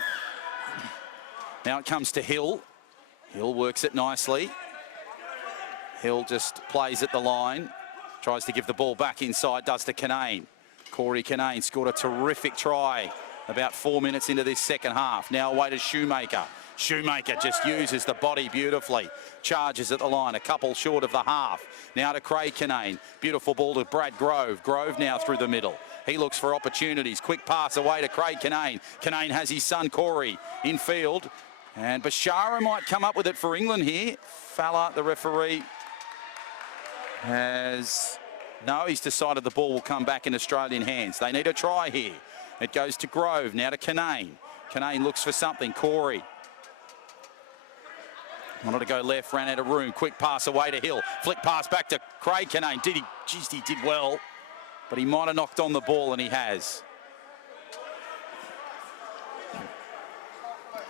Now it comes to Hill. Hill works it nicely. Hill just plays at the line. Tries to give the ball back inside, does to Canane. Corey Canane scored a terrific try about 4 minutes into this second half. Now away to Shoemaker. Shoemaker just uses the body beautifully. Charges at the line, a couple short of the half. Now to Craig Canane. Beautiful ball to Brad Grove. Grove now through the middle. He looks for opportunities. Quick pass away to Craig Canane. Canane has his son Corey in field. And Bashara might come up with it for England here. Falla, the referee, has... No, he's decided the ball will come back in Australian hands. They need a try here. It goes to Grove, now to Canane. Canane looks for something. Corey wanted to go left, ran out of room. Quick pass away to Hill. Flick pass back to Craig Canane. He did well, but he might have knocked on the ball, and he has.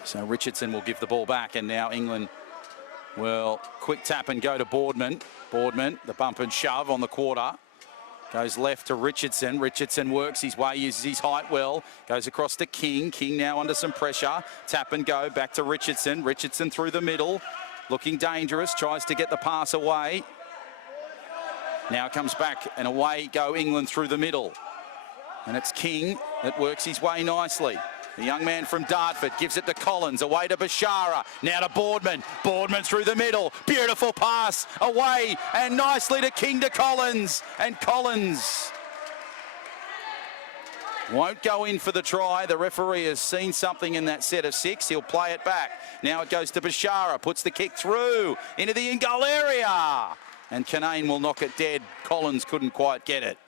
So Richardson will give the ball back, and now England will quick tap and go to Boardman. Boardman, the bump and shove on the quarter. Goes left to Richardson. Richardson works his way, uses his height well. Goes across to King. King now under some pressure. Tap and go back to Richardson. Richardson through the middle. Looking dangerous. Tries to get the pass away. Now it comes back and away go England through the middle. And it's King that works his way nicely. The young man from Dartford gives it to Collins, away to Bashara, now to Boardman. Boardman through the middle, beautiful pass, away and nicely to King to Collins. And Collins won't go in for the try. The referee has seen something in that set of 6. He'll play it back. Now it goes to Bashara, puts the kick through into the in-goal area. And Canane will knock it dead. Collins couldn't quite get it.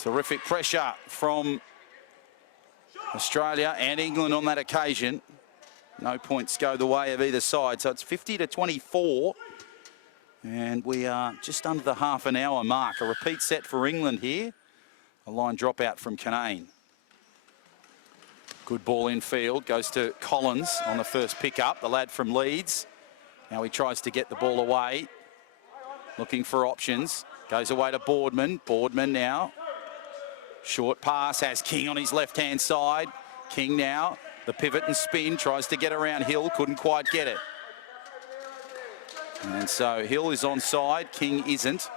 Terrific pressure from Australia and England on that occasion. No points go the way of either side, so it's 50-24. And we are just under the half an hour mark. A repeat set for England here. A line dropout from Canane. Good ball in field, goes to Collins on the first pickup, the lad from Leeds. Now he tries to get the ball away. Looking for options. Goes away to Boardman. Boardman now. Short pass, has King on his left-hand side. King now, the pivot and spin, tries to get around Hill, couldn't quite get it. And so Hill is onside, King isn't.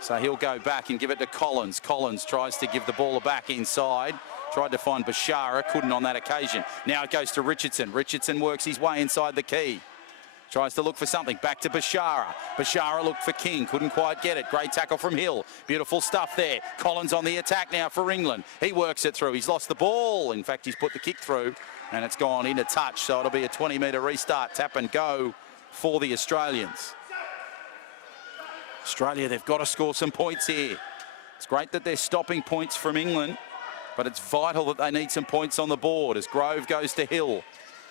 So he'll go back and give it to Collins. Collins tries to give the ball back inside. Tried to find Bashara, couldn't on that occasion. Now it goes to Richardson. Richardson works his way inside the key. Tries to look for something, back to Bashara. Bashara looked for King, couldn't quite get it. Great tackle from Hill. Beautiful stuff there. Collins on the attack now for England. He works it through. He's lost the ball. In fact, he's put the kick through and it's gone into touch. So it'll be a 20-metre restart, tap and go for the Australians. Australia, they've got to score some points here. It's great that they're stopping points from England, but it's vital that they need some points on the board as Grove goes to Hill.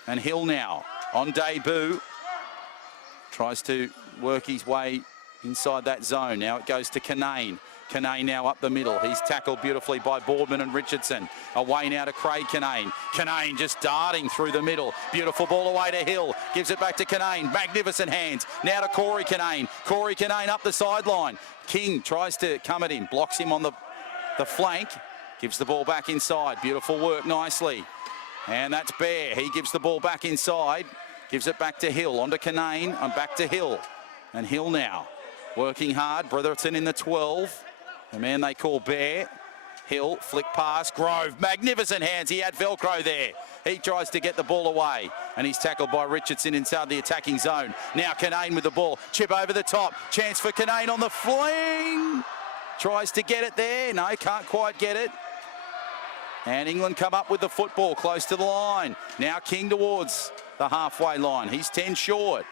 And Hill now on debut Tries to work his way inside that zone. Now it goes to Canane. Canane now up the middle. He's tackled beautifully by Boardman and Richardson. Away now to Craig Canane. Canane just darting through the middle. Beautiful ball away to Hill. Gives it back to Canane. Magnificent hands. Now to Corey Canane. Corey Canane up the sideline. King tries to come at him. Blocks him on the flank. Gives the ball back inside. Beautiful work nicely. And that's Bear. He gives the ball back inside. Gives it back to Hill. On to Canane and back to Hill. And Hill now working hard. Brotherton in the 12. The man they call Bear. Hill, flick pass, Grove, magnificent hands. He had Velcro there. He tries to get the ball away, and he's tackled by Richardson inside the attacking zone. Now Canane with the ball, chip over the top. Chance for Canane on the fling. Tries to get it there. No, can't quite get it. And England come up with the football close to the line. Now King towards the halfway line. He's 10 short.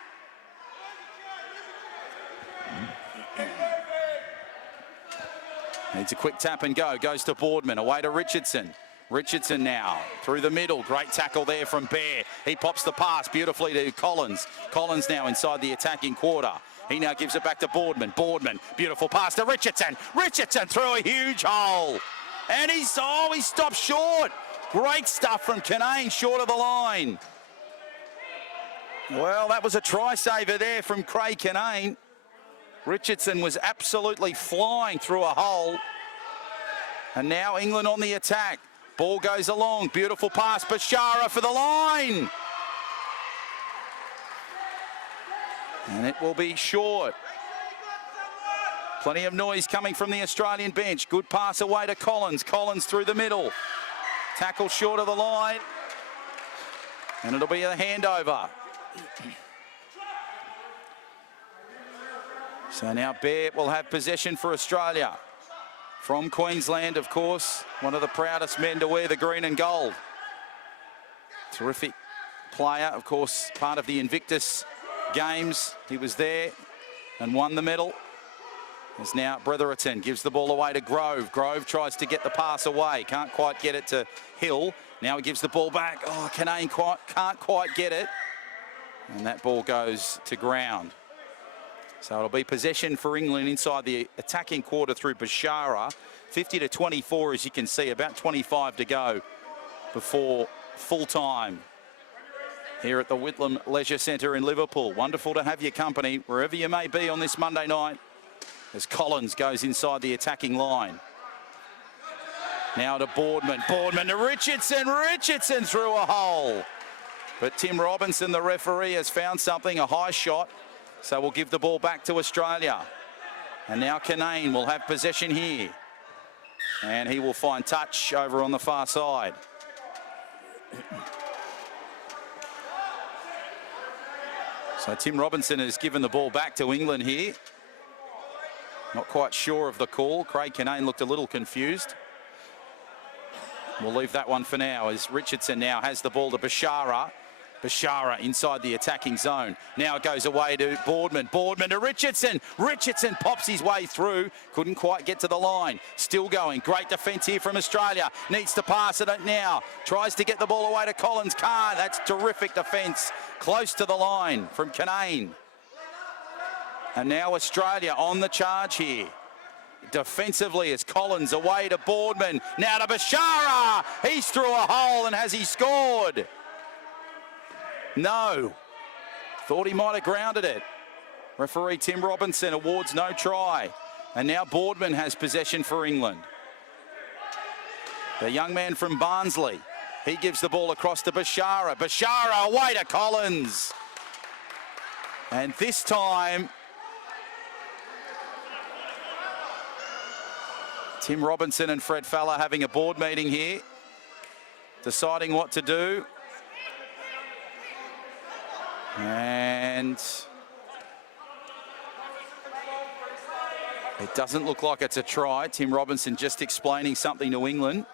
Needs a quick tap and go. Goes to Boardman. Away to Richardson. Richardson now through the middle. Great tackle there from Bear. He pops the pass beautifully to Collins. Collins now inside the attacking quarter. He now gives it back to Boardman. Boardman, beautiful pass to Richardson. Richardson through a huge hole. And he stopped short. Great stuff from Canane, short of the line. Well, that was a try saver there from Craig Canane. Richardson was absolutely flying through a hole. And now England on the attack. Ball goes along. Beautiful pass. Bashara for the line. And it will be short. Plenty of noise coming from the Australian bench. Good pass away to Collins. Collins through the middle. Tackle short of the line. And it'll be a handover. So now Bear will have possession for Australia. From Queensland, of course, one of the proudest men to wear the green and gold. Terrific player, of course, part of the Invictus Games. He was there and won the medal. As now Brotherton gives the ball away to Grove. Grove tries to get the pass away. Can't quite get it to Hill. Now he gives the ball back. Oh, Canane can't quite get it. And that ball goes to ground. So it'll be possession for England inside the attacking quarter through Bashara. 50-24, as you can see, about 25 to go before full time here at the Whitlam Leisure Centre in Liverpool. Wonderful to have your company wherever you may be on this Monday night as Collins goes inside the attacking line. Now to Boardman. Boardman to Richardson. Richardson through a hole. But Tim Robinson, the referee, has found something, a high shot. So we'll give the ball back to Australia. And now Canane will have possession here. And he will find touch over on the far side. So Tim Robinson has given the ball back to England here. Not quite sure of the call. Craig Canane looked a little confused. We'll leave that one for now as Richardson now has the ball to Bashara. Bashara inside the attacking zone. Now it goes away to Boardman. Boardman to Richardson. Richardson pops his way through. Couldn't quite get to the line. Still going. Great defence here from Australia. Needs to pass it now. Tries to get the ball away to Collins. Can't. That's terrific defence. Close to the line from Canane. And now Australia on the charge here. Defensively as Collins away to Boardman. Now to Bashara. He's through a hole, and has he scored? No. Thought he might have grounded it. Referee Tim Robinson awards no try. And now Boardman has possession for England. The young man from Barnsley. He gives the ball across to Bashara. Bashara away to Collins. And this time, Tim Robinson and Fred Fowler having a board meeting here, deciding what to do. And it doesn't look like it's a try. Tim Robinson just explaining something to England.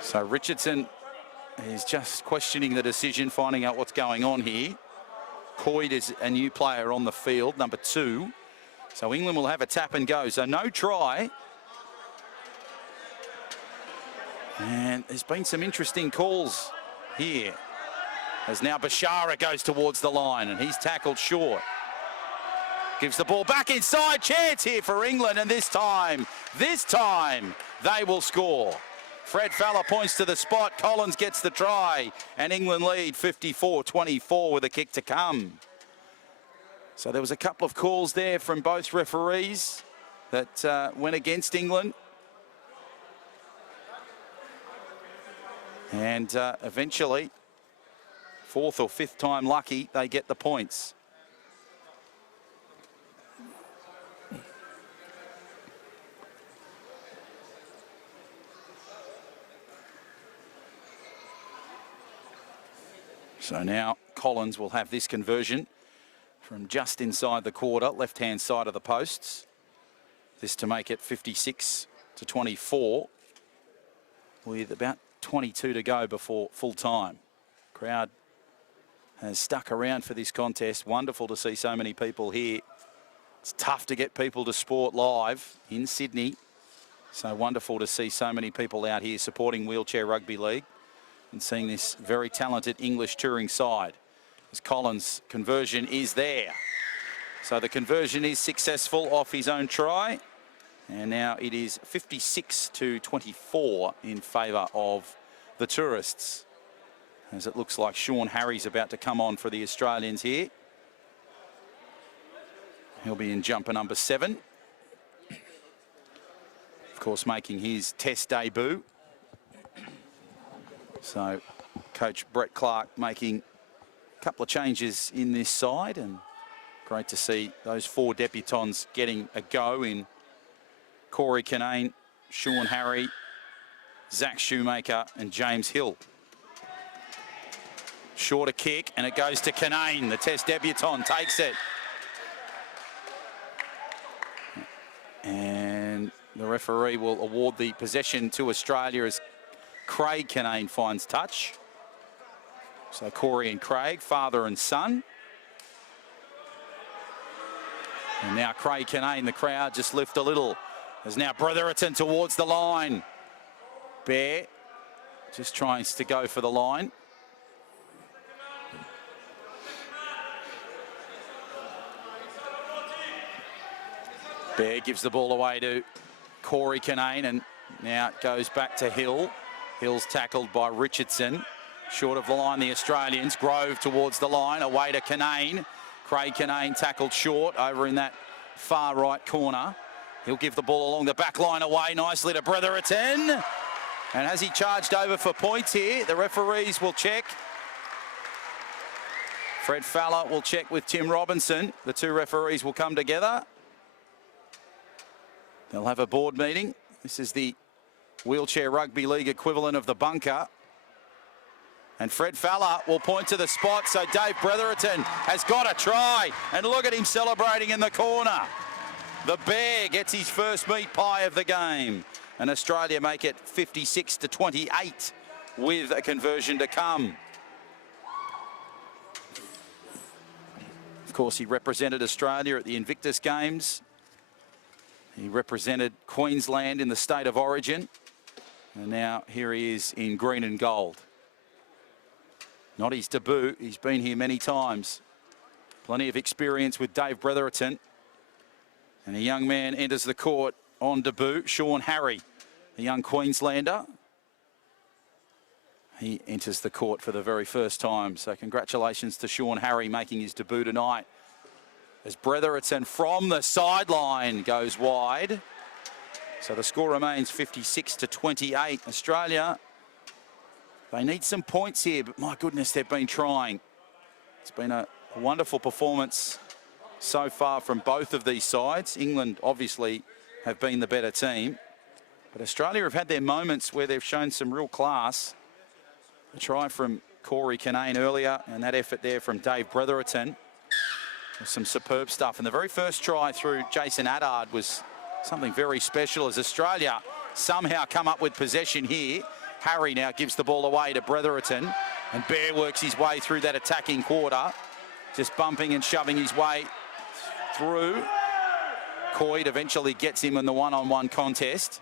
So Richardson is just questioning the decision, finding out what's going on here. Coyd is a new player on the field, number 2. So England will have a tap and go. So no try. And there's been some interesting calls here. As now Bashara goes towards the line and he's tackled short. Gives the ball back inside. Chance here for England, and this time they will score. Fred Fowler points to the spot. Collins gets the try, and England lead 54-24 with a kick to come. So there was a couple of calls there from both referees that went against England. And eventually, fourth or fifth time lucky, they get the points. So now Collins will have this conversion from just inside the quarter, left-hand side of the posts. This to make it 56-24 with about 22 to go before full time. Crowd has stuck around for this contest. Wonderful to see so many people here. It's tough to get people to sport live in Sydney. So wonderful to see so many people out here supporting Wheelchair Rugby League and seeing this very talented English touring side. As Collins' conversion is there. So the conversion is successful off his own try. And now it is 56-24 in favour of the tourists. As it looks like Sean Harry's about to come on for the Australians here. He'll be in jumper number 7. Of course, making his test debut. So coach Brett Clark making a couple of changes in this side, and great to see those 4 debutants getting a go in Corey Kinane, Sean Harry, Zach Shoemaker and James Hill. Shorter kick, and it goes to Kinane. The test debutant takes it. And the referee will award the possession to Australia as Craig Kinane finds touch. So Corey and Craig, father and son. And now Craig Kinane, the crowd just lift a little. There's now Bretherton towards the line. Bear just tries to go for the line. Bear gives the ball away to Corey Kinane, and now it goes back to Hill. Hill's tackled by Richardson. Short of the line, the Australians. Grove towards the line, away to Kinane. Craig Kinane tackled short over in that far right corner. He'll give the ball along the back line away nicely to Bretherton. And has he charged over for points here? The referees will check. Fred Fowler will check with Tim Robinson. The 2 referees will come together. They'll have a board meeting. This is the Wheelchair Rugby League equivalent of the bunker. And Fred Fowler will point to the spot. So Dave Bretherton has got a try. And look at him celebrating in the corner. The Bear gets his first meat pie of the game. And Australia make it 56-28 with a conversion to come. Of course, he represented Australia at the Invictus Games. He represented Queensland in the state of origin. And now here he is in green and gold. Not his debut. He's been here many times. Plenty of experience with Dave Bretherton. And a young man enters the court on debut, Sean Harry, the young Queenslander. He enters the court for the very first time. So congratulations to Sean Harry making his debut tonight. As Bretherton from the sideline goes wide. So the score remains 56-28. Australia, they need some points here, but my goodness, they've been trying. It's been a wonderful performance so far from both of these sides. England obviously have been the better team, but Australia have had their moments where they've shown some real class. A try from Corey Kinane earlier, and that effort there from Dave Bretherton. Some superb stuff. And the very first try through Jason Addard was something very special as Australia somehow come up with possession here. Harry now gives the ball away to Bretherton, and Bear works his way through that attacking quarter, just bumping and shoving his way through. Coyd eventually gets him in the one-on-one contest.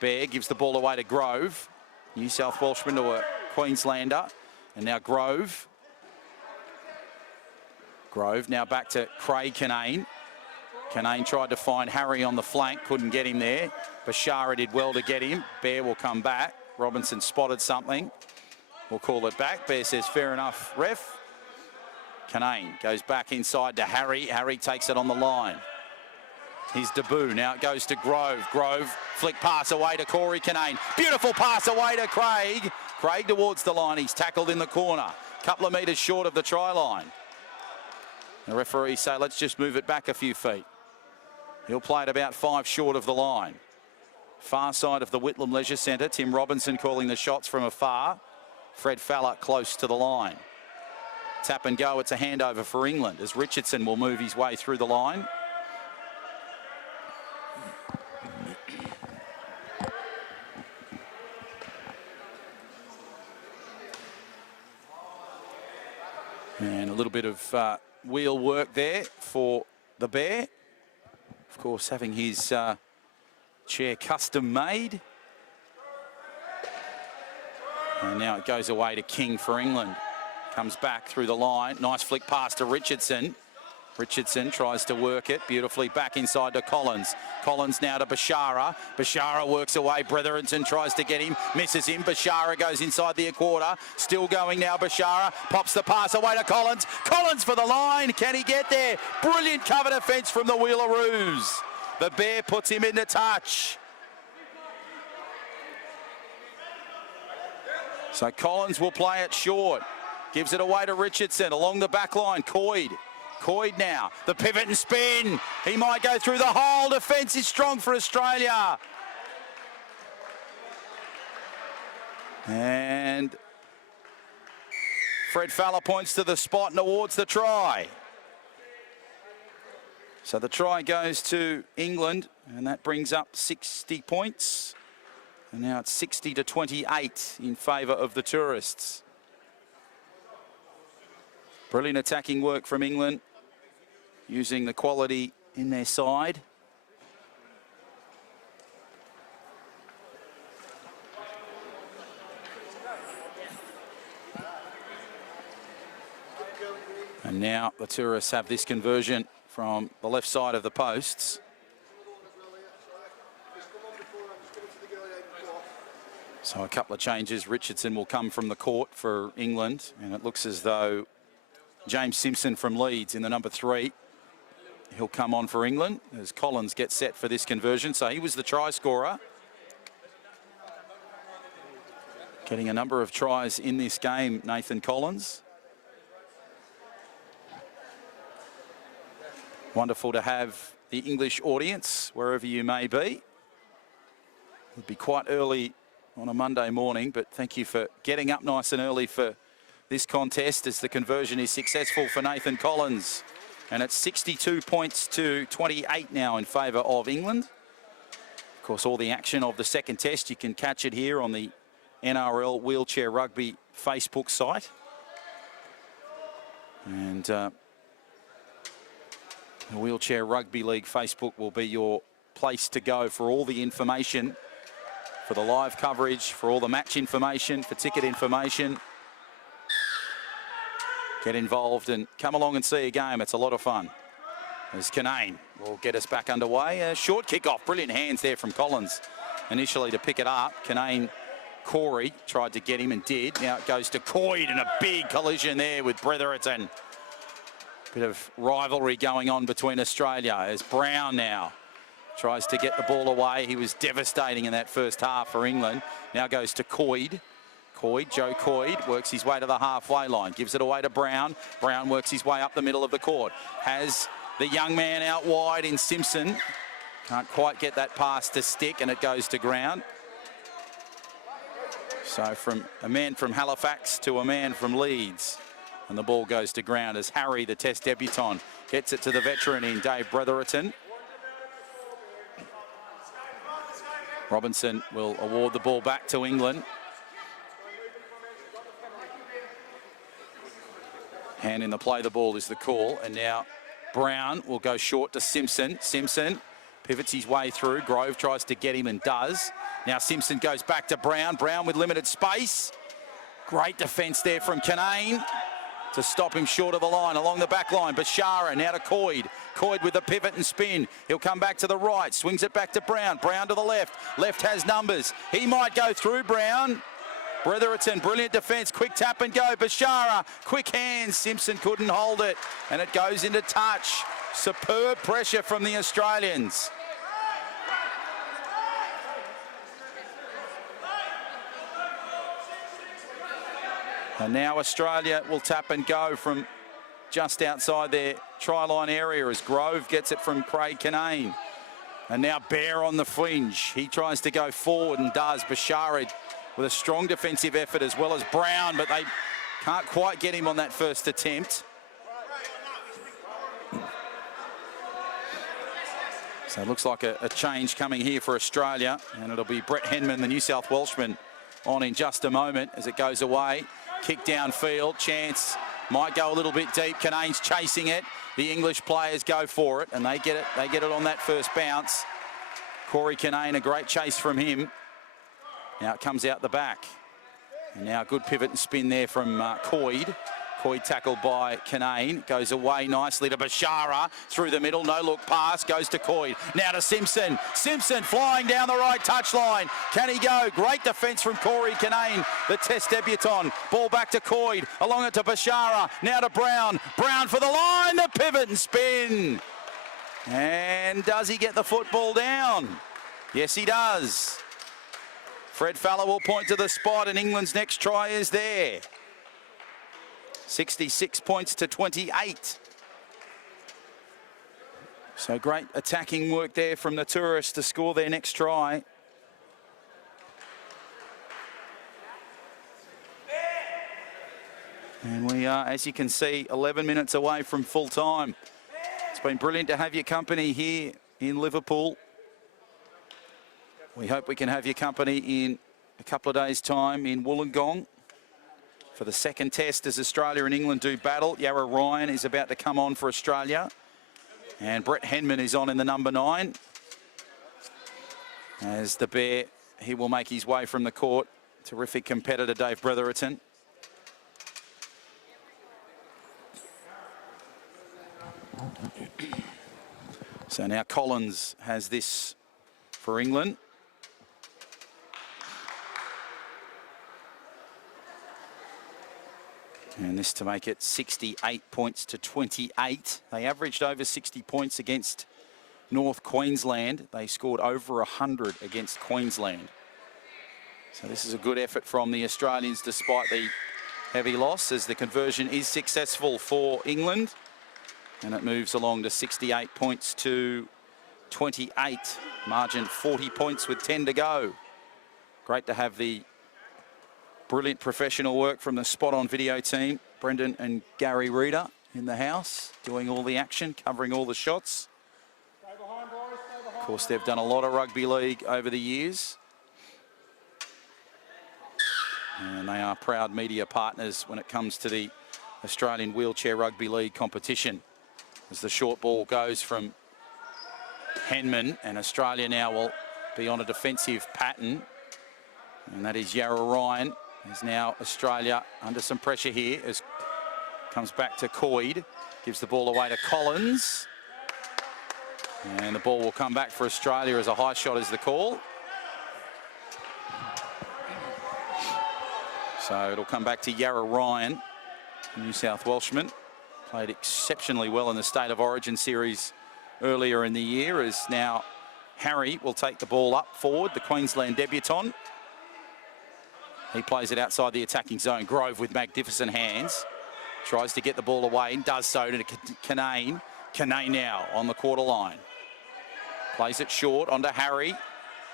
Bear gives the ball away to Grove. New South Welshman to a Queenslander. And now Grove. Grove now back to Craig Canane. Canane tried to find Harry on the flank, couldn't get him there. Bashara did well to get him. Bear will come back. Robinson spotted something. We'll call it back. Bear says, fair enough, ref. Canane goes back inside to Harry. Harry takes it on the line. His debut. Now it goes to Grove. Grove, flick pass away to Corey Canane. Beautiful pass away to Craig. Craig towards the line. He's tackled in the corner. Couple of metres short of the try line. The referees say, let's just move it back a few feet. He'll play it about 5 short of the line. Far side of the Whitlam Leisure Centre. Tim Robinson calling the shots from afar. Fred Fowler close to the line. Tap and go. It's a handover for England as Richardson will move his way through the line. And a little bit of wheel work there for the Bear. Of course, having his chair custom made. And now it goes away to King for England. Comes back through the line. Nice flick pass to Richardson. Richardson tries to work it beautifully back inside to Collins. Collins now to Bashara. Bashara works away. Bretherington tries to get him. Misses him. Bashara goes inside the quarter. Still going now. Bashara pops the pass away to Collins. Collins for the line. Can he get there? Brilliant cover defence from the Wheelaroos. The Bear puts him into touch. So Collins will play it short. Gives it away to Richardson along the back line. Coyd now. The pivot and spin. He might go through the hole. Defence is strong for Australia. And Fred Fowler points to the spot and awards the try. So the try goes to England, and that brings up 60 points. And now it's 60-28 in favour of the tourists. Brilliant attacking work from England, using the quality in their side. And now the tourists have this conversion from the left side of the posts. So a couple of changes. Richardson will come from the court for England, and it looks as though James Simpson from Leeds in the number 3. He'll come on for England as Collins gets set for this conversion. So he was the try scorer. Getting a number of tries in this game, Nathan Collins. Wonderful to have the English audience wherever you may be. It'll be quite early on a Monday morning, but thank you for getting up nice and early for this contest as the conversion is successful for Nathan Collins. And it's 62 points to 28 now in favour of England. Of course, all the action of the second test, you can catch it here on the NRL Wheelchair Rugby Facebook site. And the Wheelchair Rugby League Facebook will be your place to go for all the information, for the live coverage, for all the match information, for ticket information. Get involved and come along and see a game. It's a lot of fun. As Canane will get us back underway. A short kick-off. Brilliant hands there from Collins initially to pick it up. Canane, Corey tried to get him and did. Now it goes to Coyd and a big collision there with Bretherington. Bit of rivalry going on between Australia as Brown now tries to get the ball away. He was devastating in that first half for England. Now goes to Coyd. Joe Coyd works his way to the halfway line, gives it away to Brown. Brown works his way up the middle of the court. Has the young man out wide in Simpson. Can't quite get that pass to stick, and it goes to ground. So from a man from Halifax to a man from Leeds. And the ball goes to ground as Harry, the test debutant, gets it to the veteran in Dave Bretherington. Robinson will award the ball back to England. Hand in the play, the ball is the call. And now Brown will go short to Simpson. Simpson Pivots his way through. Grove tries to get him and does. Now Simpson goes back to Brown. Brown with limited space. Great defence there from Canane to stop him short of the line. Along the back line, Bashara now to Coyd. Coyd with a pivot and spin. He'll come back to the right. Swings it back to Brown. Brown to the left. Left has numbers. He might go through Brown. Bretherton, brilliant defence. Quick tap and go. Bashara, quick hands. Simpson couldn't hold it. And it goes into touch. Superb pressure from the Australians. And now Australia will tap and go from just outside their try-line area as Grove gets it from Craig Canane. And now Bear on the fringe. He tries to go forward and does. Bashara with a strong defensive effort as well as Brown, but they can't quite get him on that first attempt. So it looks like a change coming here for Australia, and it'll be Brett Henman, the New South Welshman, on in just a moment as it goes away. Kick downfield, chance might go a little bit deep. Canane's chasing it. The English players go for it, and they get it on that first bounce. Corey Canane, a great chase from him. Now it comes out the back. And now a good pivot and spin there from Coyd. Coyd tackled by Canane. Goes away nicely to Bashara. Through the middle, no look pass. Goes to Coyd. Now to Simpson. Simpson flying down the right touchline. Can he go? Great defence from Corey Canane, the Test debutant. Ball back to Coyd. Along it to Bashara. Now to Brown. Brown for the line. The pivot and spin. And does he get the football down? Yes, he does. Fred Fowler will point to the spot, and England's next try is there. 66 points to 28. So great attacking work there from the tourists to score their next try. And we are, as you can see, 11 minutes away from full time. It's been brilliant to have your company here in Liverpool. We hope we can have your company in a couple of days' time in Wollongong for the second test as Australia and England do battle. Yarra Ryan is about to come on for Australia. And Brett Henman is on in the number 9. As the Bear, he will make his way from the court. Terrific competitor, Dave Bretherton. So now Collins has this for England. And this to make it 68 points to 28. They averaged over 60 points against North Queensland. They scored over 100 against Queensland. So this is a good effort from the Australians despite the heavy loss, as the conversion is successful for England. And it moves along to 68 points to 28. Margin 40 points with 10 to go. Great to have the brilliant professional work from the Spot On video team. Brendan and Gary Reeder in the house, doing all the action, covering all the shots. Of course, they've done a lot of rugby league over the years. And they are proud media partners when it comes to the Australian Wheelchair Rugby League competition. As the short ball goes from Henman, and Australia now will be on a defensive pattern. And that is Yarra Ryan. Is now Australia under some pressure here as comes back to Coyd, gives the ball away to Collins, and the ball will come back for Australia as a high shot is the call. So it'll come back to Yarra Ryan, New South Welshman. Played exceptionally well in the State of Origin series earlier in the year, as now Harry will take the ball up forward, the Queensland debutant. He plays it outside the attacking zone. Grove with magnificent hands. Tries to get the ball away and does so to Canane. Canane now on the quarter line. Plays it short onto Harry.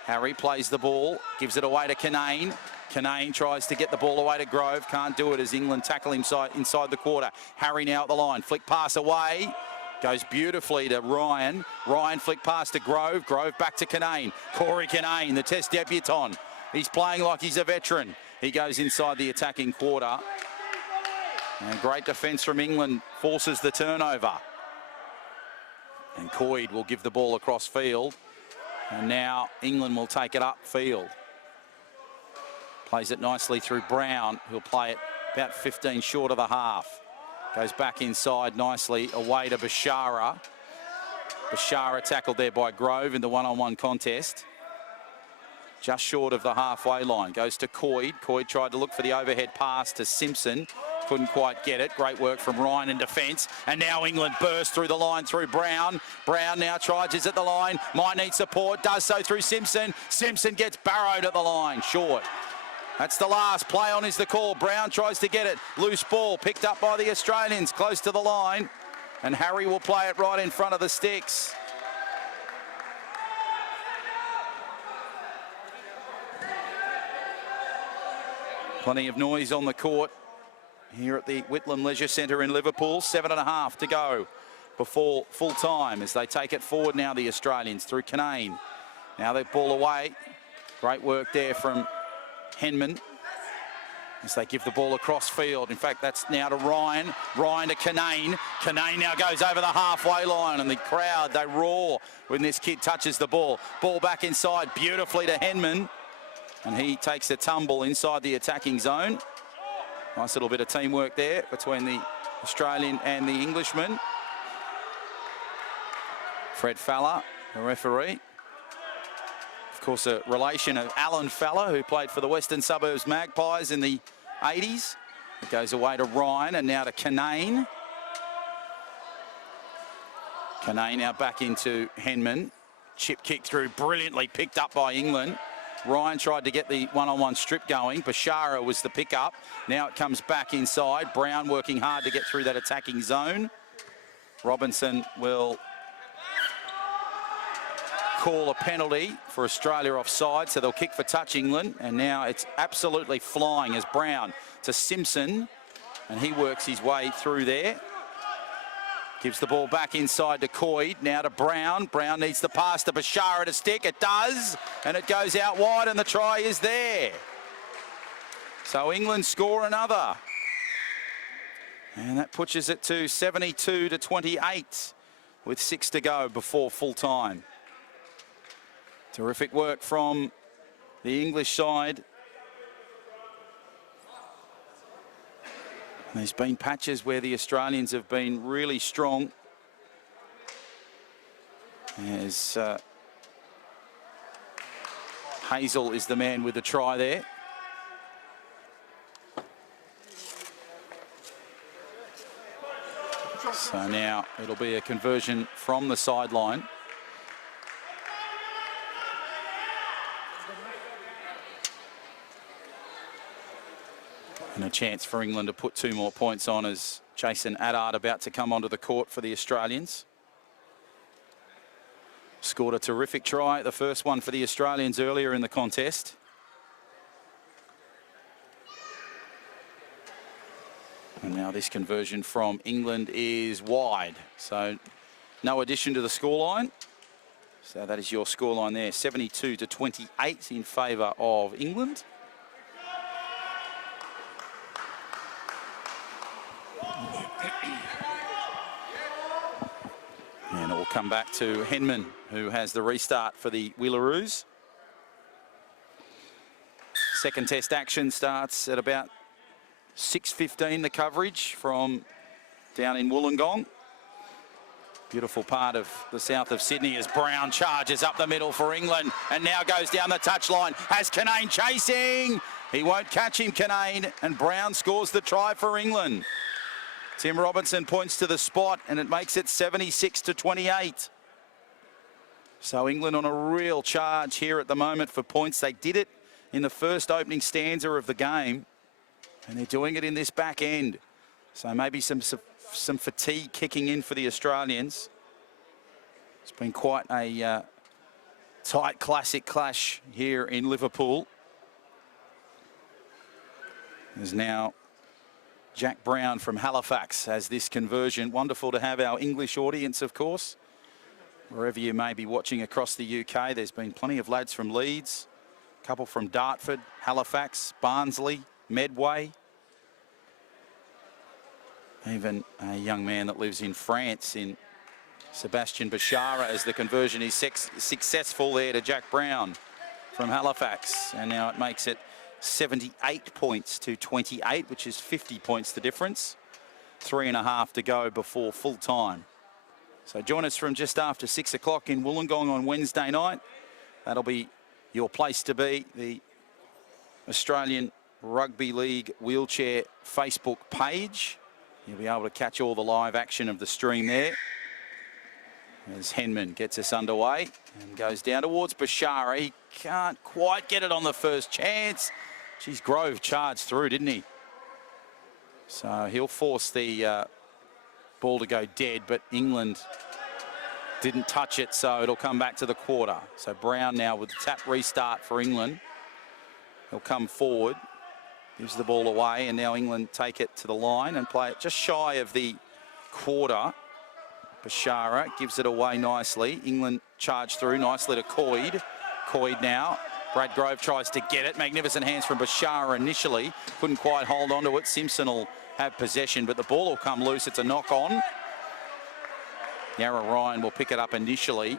Harry plays the ball, gives it away to Canane. Canane tries to get the ball away to Grove. Can't do it as England tackle him inside the quarter. Harry now at the line. Flick pass away. Goes beautifully to Ryan. Ryan flick pass to Grove. Grove back to Canane. Corey Canane, the Test debutant. He's playing like he's a veteran. He goes inside the attacking quarter. And great defence from England forces the turnover. And Coyd will give the ball across field. And now England will take it upfield. Plays it nicely through Brown, who'll play it about 15 short of the half. Goes back inside nicely, away to Bashara. Bashara tackled there by Grove in the one-on-one contest. Just short of the halfway line. Goes to Coyd. Coyd tried to look for the overhead pass to Simpson. Couldn't quite get it. Great work from Ryan in defence. And now England burst through the line through Brown. Brown now charges at the line. Might need support. Does so through Simpson. Simpson gets barrowed at the line. Short. That's the last. Play on is the call. Brown tries to get it. Loose ball picked up by the Australians close to the line. And Harry will play it right in front of the sticks. Plenty of noise on the court here at the Whitlam Leisure Centre in Liverpool. 7.5 to go before full time as they take it forward now, the Australians, through Canane. Now they ball away. Great work there from Henman as they give the ball across field. In fact, that's now to Ryan. Ryan to Canane. Canane now goes over the halfway line, and the crowd, they roar when this kid touches the ball. Ball back inside beautifully to Henman, and he takes a tumble inside the attacking zone. Nice little bit of teamwork there between the Australian and the Englishman. Fred Fowler, the referee. Of course, a relation of Alan Fowler, who played for the Western Suburbs Magpies in the 80s. It goes away to Ryan and now to Canane. Canane now back into Henman. Chip kick through, brilliantly picked up by England. Ryan tried to get the one-on-one strip going. Bashara was the pickup. Now it comes back inside. Brown working hard to get through that attacking zone. Robinson will call a penalty for Australia offside, so they'll kick for touch, England. And now it's absolutely flying as Brown to Simpson, and he works his way through there. Gives the ball back inside to Coyd, now to Brown. Brown needs the pass to Bashara to stick. It does, and it goes out wide, and the try is there. So England score another. And that pushes it to 72 to 28 with 6 to go before full time. Terrific work from the English side. There's been patches where the Australians have been really strong. As Hazel is the man with the try there. So now it'll be a conversion from the sideline. And a chance for England to put 2 more points on as Jason Addard about to come onto the court for the Australians. Scored a terrific try, the first one for the Australians earlier in the contest. And now this conversion from England is wide. So no addition to the scoreline. So that is your scoreline there, 72 to 28 in favour of England. And it will come back to Henman, who has the restart for the Wheelaroos. Second test action starts at about 6:15, the coverage from down in Wollongong. Beautiful part of the south of Sydney as Brown charges up the middle for England and now goes down the touchline. Has Canane chasing. He won't catch him, Canane, and Brown scores the try for England. Tim Robinson points to the spot and it makes it 76 to 28. So England on a real charge here at the moment for points. They did it in the first opening stanza of the game and they're doing it in this back end. So maybe some fatigue kicking in for the Australians. It's been quite a tight classic clash here in Liverpool. There's now Jack Brown from Halifax has this conversion. Wonderful to have our English audience, of course. Wherever you may be watching across the UK, there's been plenty of lads from Leeds, a couple from Dartford, Halifax, Barnsley, Medway. Even a young man that lives in France, in Sebastian Bashara, as the conversion is successful there to Jack Brown from Halifax. And now it makes it 78 points to 28, which is 50 points the difference. 3.5 to go before full time. So join us from just after 6 o'clock in Wollongong on Wednesday night. That'll be your place to be, the Australian Rugby League Wheelchair Facebook page. You'll be able to catch all the live action of the stream there. As Henman gets us underway and goes down towards Bashara. He can't quite get it on the first chance. Geez, Grove charged through, didn't he? So he'll force the ball to go dead, but England didn't touch it, so it'll come back to the quarter. So Brown now with the tap restart for England. He'll come forward, gives the ball away, and now England take it to the line and play it just shy of the quarter. Bashara gives it away nicely. England charge through nicely to Coyd. Coyd now. Brad Grove tries to get it. Magnificent hands from Bashara initially. Couldn't quite hold on to it. Simpson will have possession, but the ball will come loose. It's a knock on. Yarra Ryan will pick it up initially,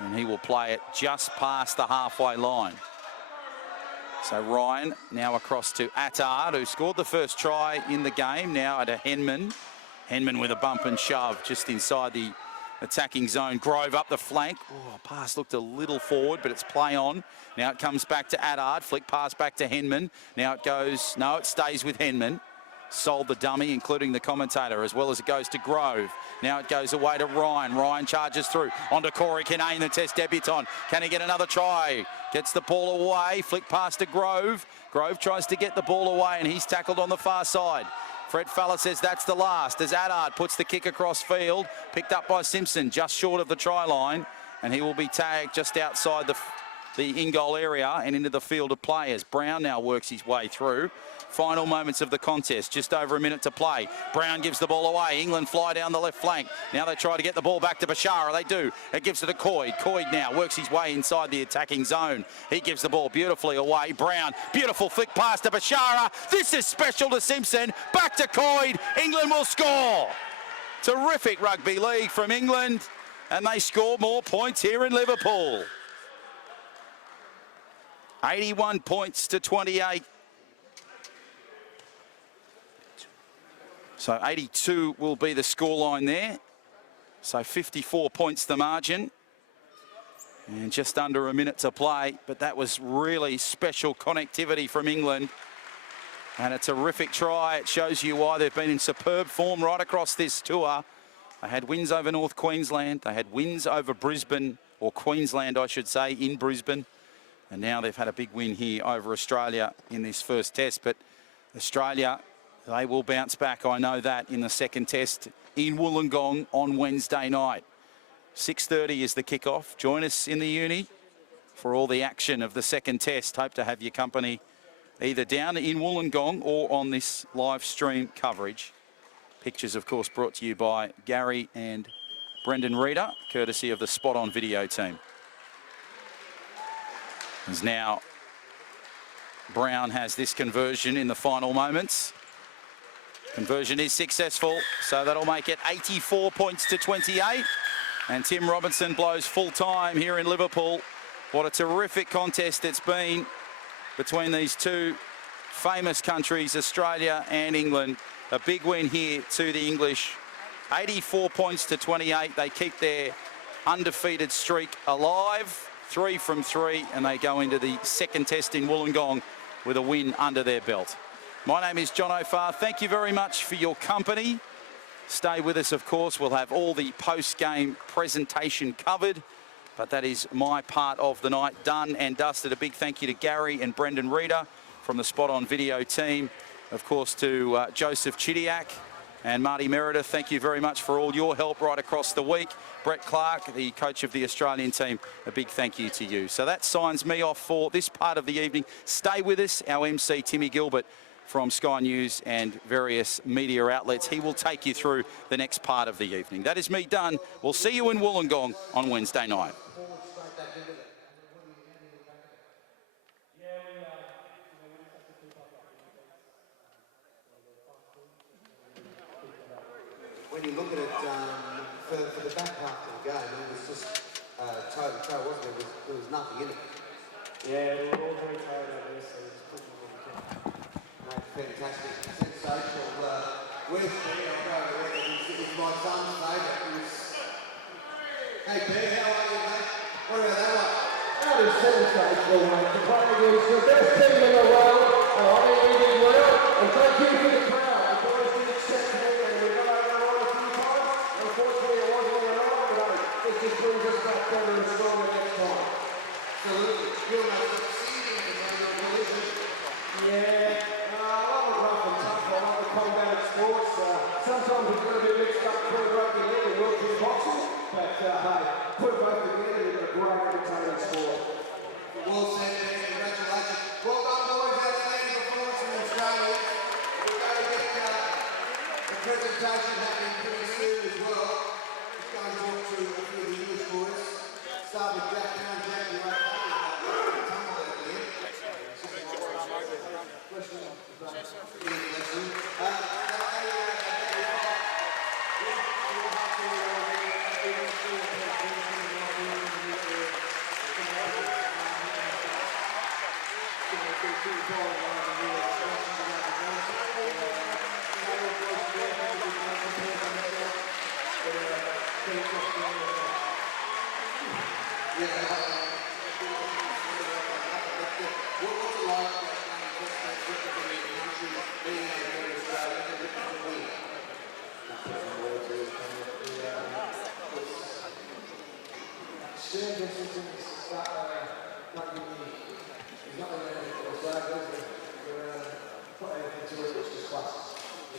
and he will play it just past the halfway line. So Ryan now across to Attard, who scored the first try in the game. Now to Henman. Henman with a bump and shove just inside the attacking zone. Grove up the flank. Oh, pass looked a little forward, but it's play on. Now it comes back to Attard. Flick pass back to Henman. Now it goes, no, it stays with Henman. Sold the dummy, including the commentator, as well as it goes to Grove. Now it goes away to Ryan. Ryan charges through onto Corey Kinane, the Test debutant. Can he get another try? Gets the ball away. Flick pass to Grove. Grove tries to get the ball away, and he's tackled on the far side. Fred Falla says that's the last, as Attard puts the kick across field, picked up by Simpson, just short of the try line, and he will be tagged just outside the in-goal area and into the field of players. Brown now works his way through. Final moments of the contest, just over a minute to play. Brown gives the ball away. England fly down the left flank. Now they try to get the ball back to Bashara. They do. It gives it to Coyd. Coyd now works his way inside the attacking zone. He gives the ball beautifully away. Brown, beautiful flick pass to Bashara. This is special to Simpson. Back to Coyd. England will score. Terrific rugby league from England, and they score more points here in Liverpool. 81 points to 28. So 82 will be the scoreline there. So 54 points the margin. And just under a minute to play. But that was really special connectivity from England. And a terrific try. It shows you why they've been in superb form right across this tour. They had wins over North Queensland. They had wins over Brisbane, or Queensland, I should say, in Brisbane. And now they've had a big win here over Australia in this first test. But Australia, they will bounce back, I know that, in the second test in Wollongong on Wednesday night. 6:30 is the kickoff. Join us in the uni for all the action of the second test. Hope to have your company either down in Wollongong or on this live stream coverage. Pictures, of course, brought to you by Gary and Brendan Reader, courtesy of the Spot On Video team. As now Brown has this conversion in the final moments. Conversion is successful, so that'll make it 84 points to 28. And Tim Robinson blows full time here in Liverpool. What a terrific contest it's been between these two famous countries, Australia and England. A big win here to the English. 84 points to 28. They keep their undefeated streak alive. 3 from 3, and they go into the second test in Wollongong with a win under their belt. My name is John O'Farr. Thank you very much for your company. Stay with us, of course. We'll have all the post-game presentation covered, but that is my part of the night done and dusted. A big thank you to Gary and Brendan Reader from the Spot On Video team. Of course, to Joseph Chidiac and Marty Meredith. Thank you very much for all your help right across the week. Brett Clark, the coach of the Australian team, a big thank you to you. So that signs me off for this part of the evening. Stay with us. Our MC, Timmy Gilbert, from Sky News and various media outlets. He will take you through the next part of the evening. That is me done. We'll see you in Wollongong on Wednesday night. When you look at it, game. It was just toe to toe, wasn't it? There was nothing in it. Yeah, we were all very tired of this, so it's pretty good. Fantastic, sensational. Where's Peter? I'll go over there. It's my son's favourite. Hey Peter, how are you, mate? What about that one? That is sensational, mate. To play against the best team in the world, and I think we did well. And thank you for the crowd. The boys did exceptionally, and we got over the line a few times. Unfortunately, it wasn't on the night, but this just brings us back better and stronger next time. Absolutely. You're not succeeding at the moment, collision. Yeah, I love it rough and tough. I love the combat sports. Sometimes it's a little bit mixed up between rugby league and wheelchair boxing, but hey, put both together, you've got a great entertaining sport. Well said, Ben. Congratulations. Well done, boys. Outstanding performance from the Australians. We're going to get the presentation happening pretty soon as well. Just going to talk to a few of the English boys. Start with Jack now. Jack, you're okay. Tumble out here. Question.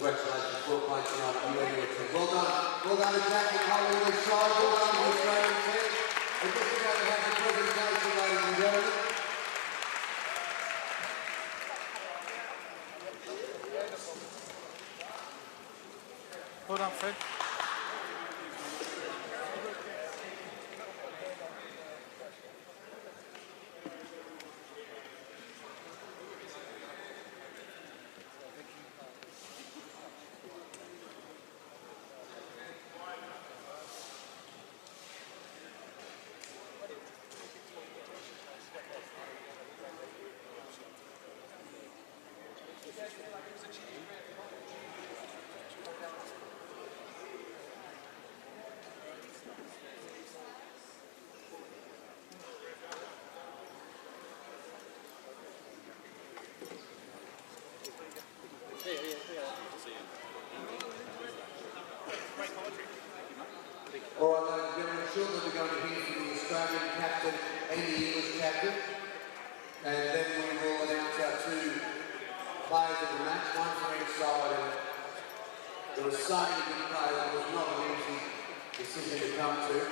Congratulations, well played tonight. Well done. Well done to Jack and Holly with side. Well done to the Australian team. We're just about to have the presentation, ladies and gentlemen. Well done, Fred. All right, ladies and gentlemen, shortly we're going to hear from the Australian captain and the English captain. And then we will announce our two players of the match, one from each side. And there were so many good players, it was not an easy decision to come to.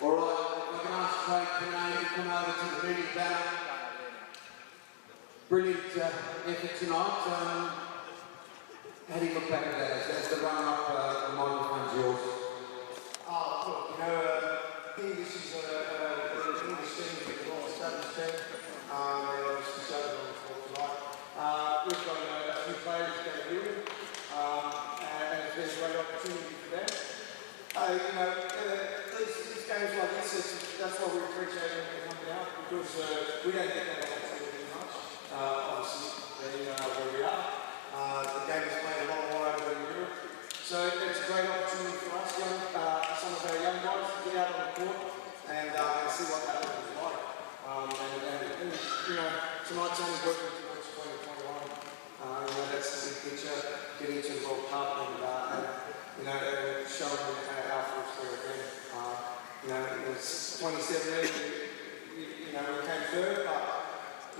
All right, if I can ask Craig Pinay to come over to the meeting banner. Brilliant effort tonight. How do you look back at that as the run-up, the microphone's yours? Look, I think this is an English team that can all establish team. They obviously showed it on the floor tonight. We've got a few players that are here, and it's been a great opportunity for them. These games like this, that's why we appreciate them coming out, because we don't get that opportunity much. Obviously, being where we are. The game is played a lot more over in Europe. So it's a great opportunity for us, some of our young guys, to get out on the court and see what that is like. Tonight's only working towards 2021. That's the big picture, getting to the World Cup and showing our force there again. It was 2017, we came third, but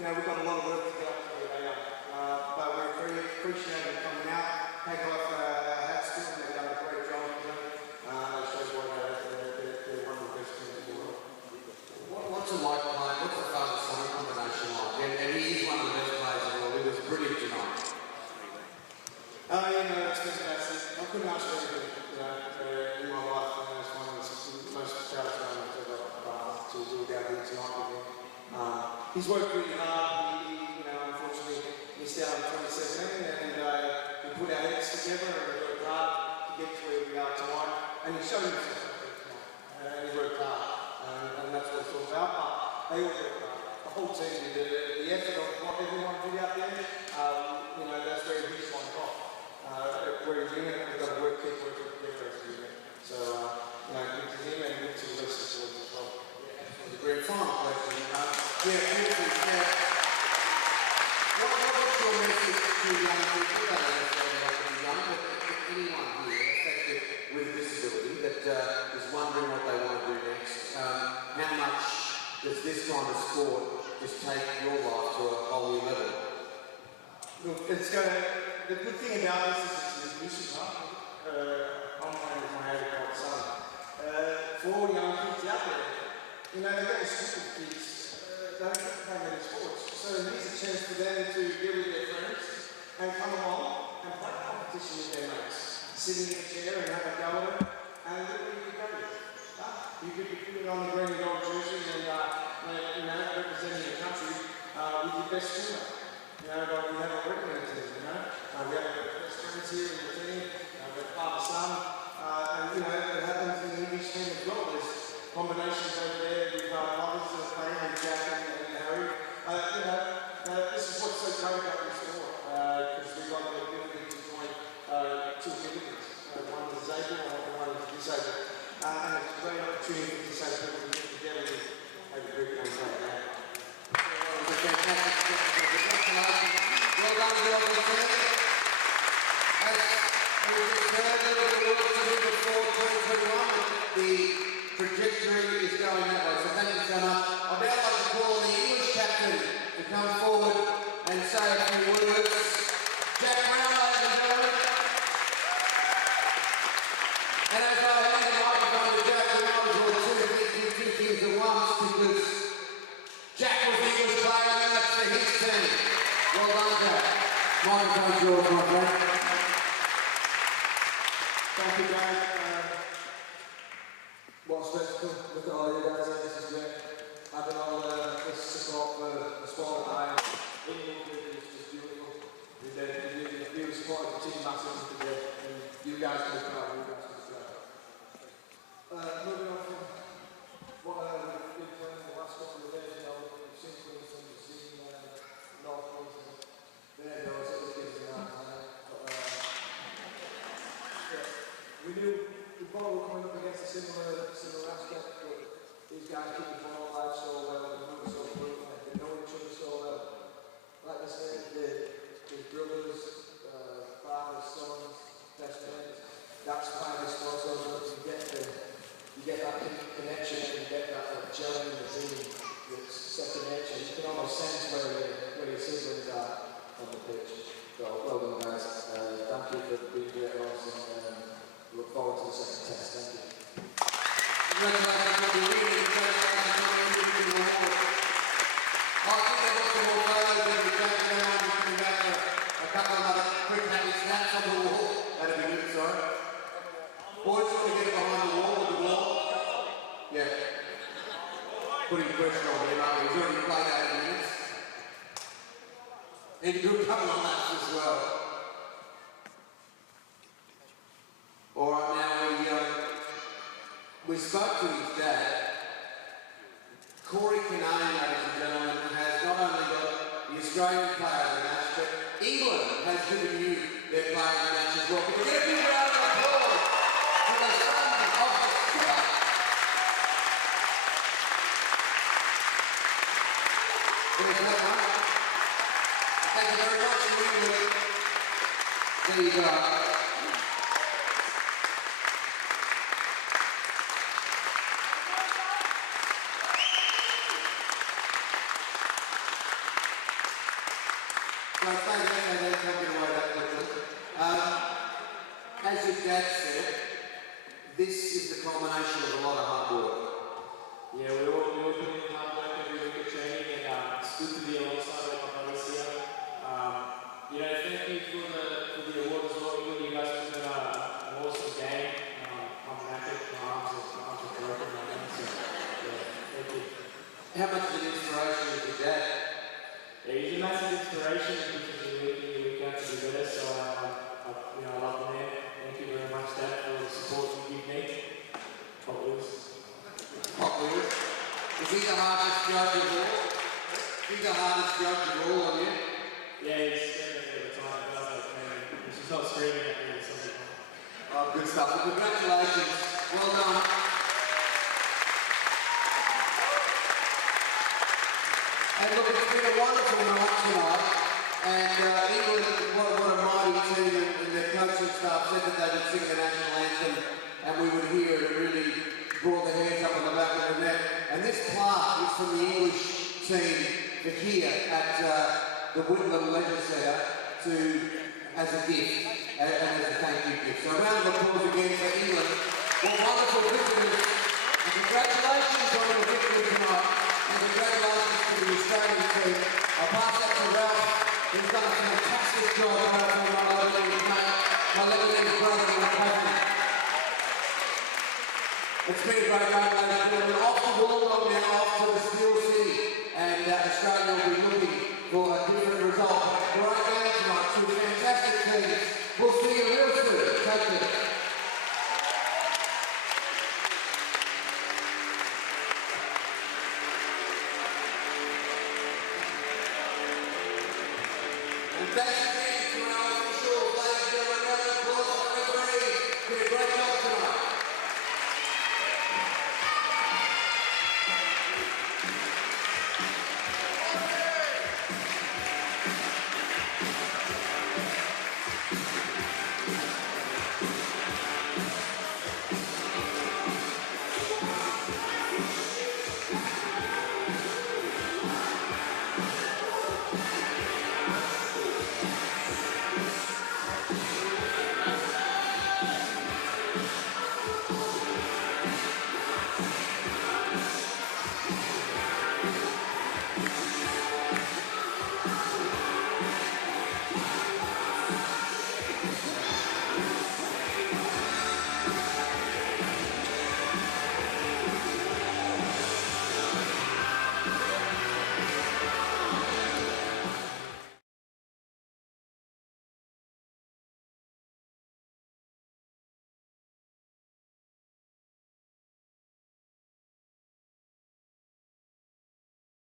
we've got a lot of work to get up to where they are. But we appreciate them coming out, take off our hats to them, they've done a great job for them. It shows why they're one of the best teams in the world. What's it like playing? What's the father-son combination like? And he is one of the best players in the world. He was brilliant tonight. It's fantastic. I couldn't ask for anything, in my life. It's one of the most proudest moments ever to do down here tonight. he's worked really hard. He unfortunately missed out in 2017, and we put our heads together and we worked hard to get to where we are tonight. And he showed himself tonight, and he worked hard, and that's what it's all about. But they all worked hard. The whole team did the effort of what everyone did out there. That's where he's on top. We're in it, we've got to keep working together as a unit. So, good to him and good to the rest of the boys as well. Yeah, absolutely. Great. Final question. What's your message to young people that are young, but anyone here affected with a disability that is wondering what they want to do next? How much does this kind of sport just take your life to a whole new level? Look, the good thing about this is it's inclusive, huh? I'm playing with my 8-year-old son. For all young kids out there, they go to school with kids, they don't get to play many sports. So here's a chance for them to get with their friends and come along and play competition with their mates. Sitting in a chair and have a go at it, and look where you go. You could be putting on the green and gold jersey and representing your country with your best swimmer. But we have a working team, we have the best friends here in the team, the father, son, and it happens in the English team as well. There's combinations over there with others that are playing with Jack and Harry. This is what's so great about this sport, because we've got the ability to join two abilities. One is disabled and one is disabled. And it's a great opportunity for disabled people to get together and have a great game like that. Well done, well done. As we just heard, there was a lot to do before 2021. The trajectory is going that way, so thank you so much. I'd now like to call on the English captain to come forward and say a few words. Jack Brown, ladies and gentlemen. And as I hand the microphone to Jack, we might as well do two things at once, because Jack was the English player and that's for his team. Well done, Jack. Microphone's yours, my friend. Thank you, guys. What a spectacle. Look at all you guys here. This is great. Having all this support for the sport that I am. It's just beautiful. You've really supported the team massively today. And you guys can be proud. You guys can be proud. Moving on from what we've been playing the last couple of days, we've seen Queensland, we've seen North Queensland. There goes, it was gives an hard time. We knew the ball was coming up against a similar aspect, but these guys keep the ball alive so well, they move so quickly, they know each other so well. Like I said, the brothers, fathers, sons, best friends, that's why this sport's so good. You get that connection and you get that gelling in the team that's second nature. You can almost sense where your siblings are on the pitch. So well done, guys. Thank you for being here at us and look forward to the second test. Thank you. Congratulations, Robbie. Really congratulations on everything you do. I think they've got some more photos of the Jack Brown coming back for a couple of other quick happy snaps on the wall. That'd be good, sorry. Boys, want to get it behind the wall with the wall? Yeah. Putting pressure on him, aren't we? He's already played 8 minutes. He can do a couple of laps as well. All right, now we spoke to his dad. Corey Kinane, ladies and gentlemen, has not only got the Australian player of the match, but England has given you their player of the match as well. Can we get a big round of applause for the son of the skipper? There's that one. Thank you very much, England. There you go. As your dad said, this is the culmination of a lot of hard work. Yeah, we all put in hard work and really good training, and it's good to be alongside my brothers here. Thank you for the award as well. You guys have done an awesome game. I'm knackered, my arms are broken right now, so yeah, thank you. How much of an inspiration is your dad? felt screaming at me. So, Oh, good stuff. Well, congratulations. Well done. And look, it's been a wonderful night tonight. And England, what a mighty team, and their coaching staff said that they would sing the national anthem and we would hear it. It really brought their hands up on the back of the net. And this plaque is from the English team for here at the Wheelaroos Leisure Centre as a gift, and as a thank you gift. So a round of applause again for England. What wonderful visitors. And congratulations on the victory tonight. And congratulations to the Australian team. I'll pass that to Ralph, who's done a fantastic job.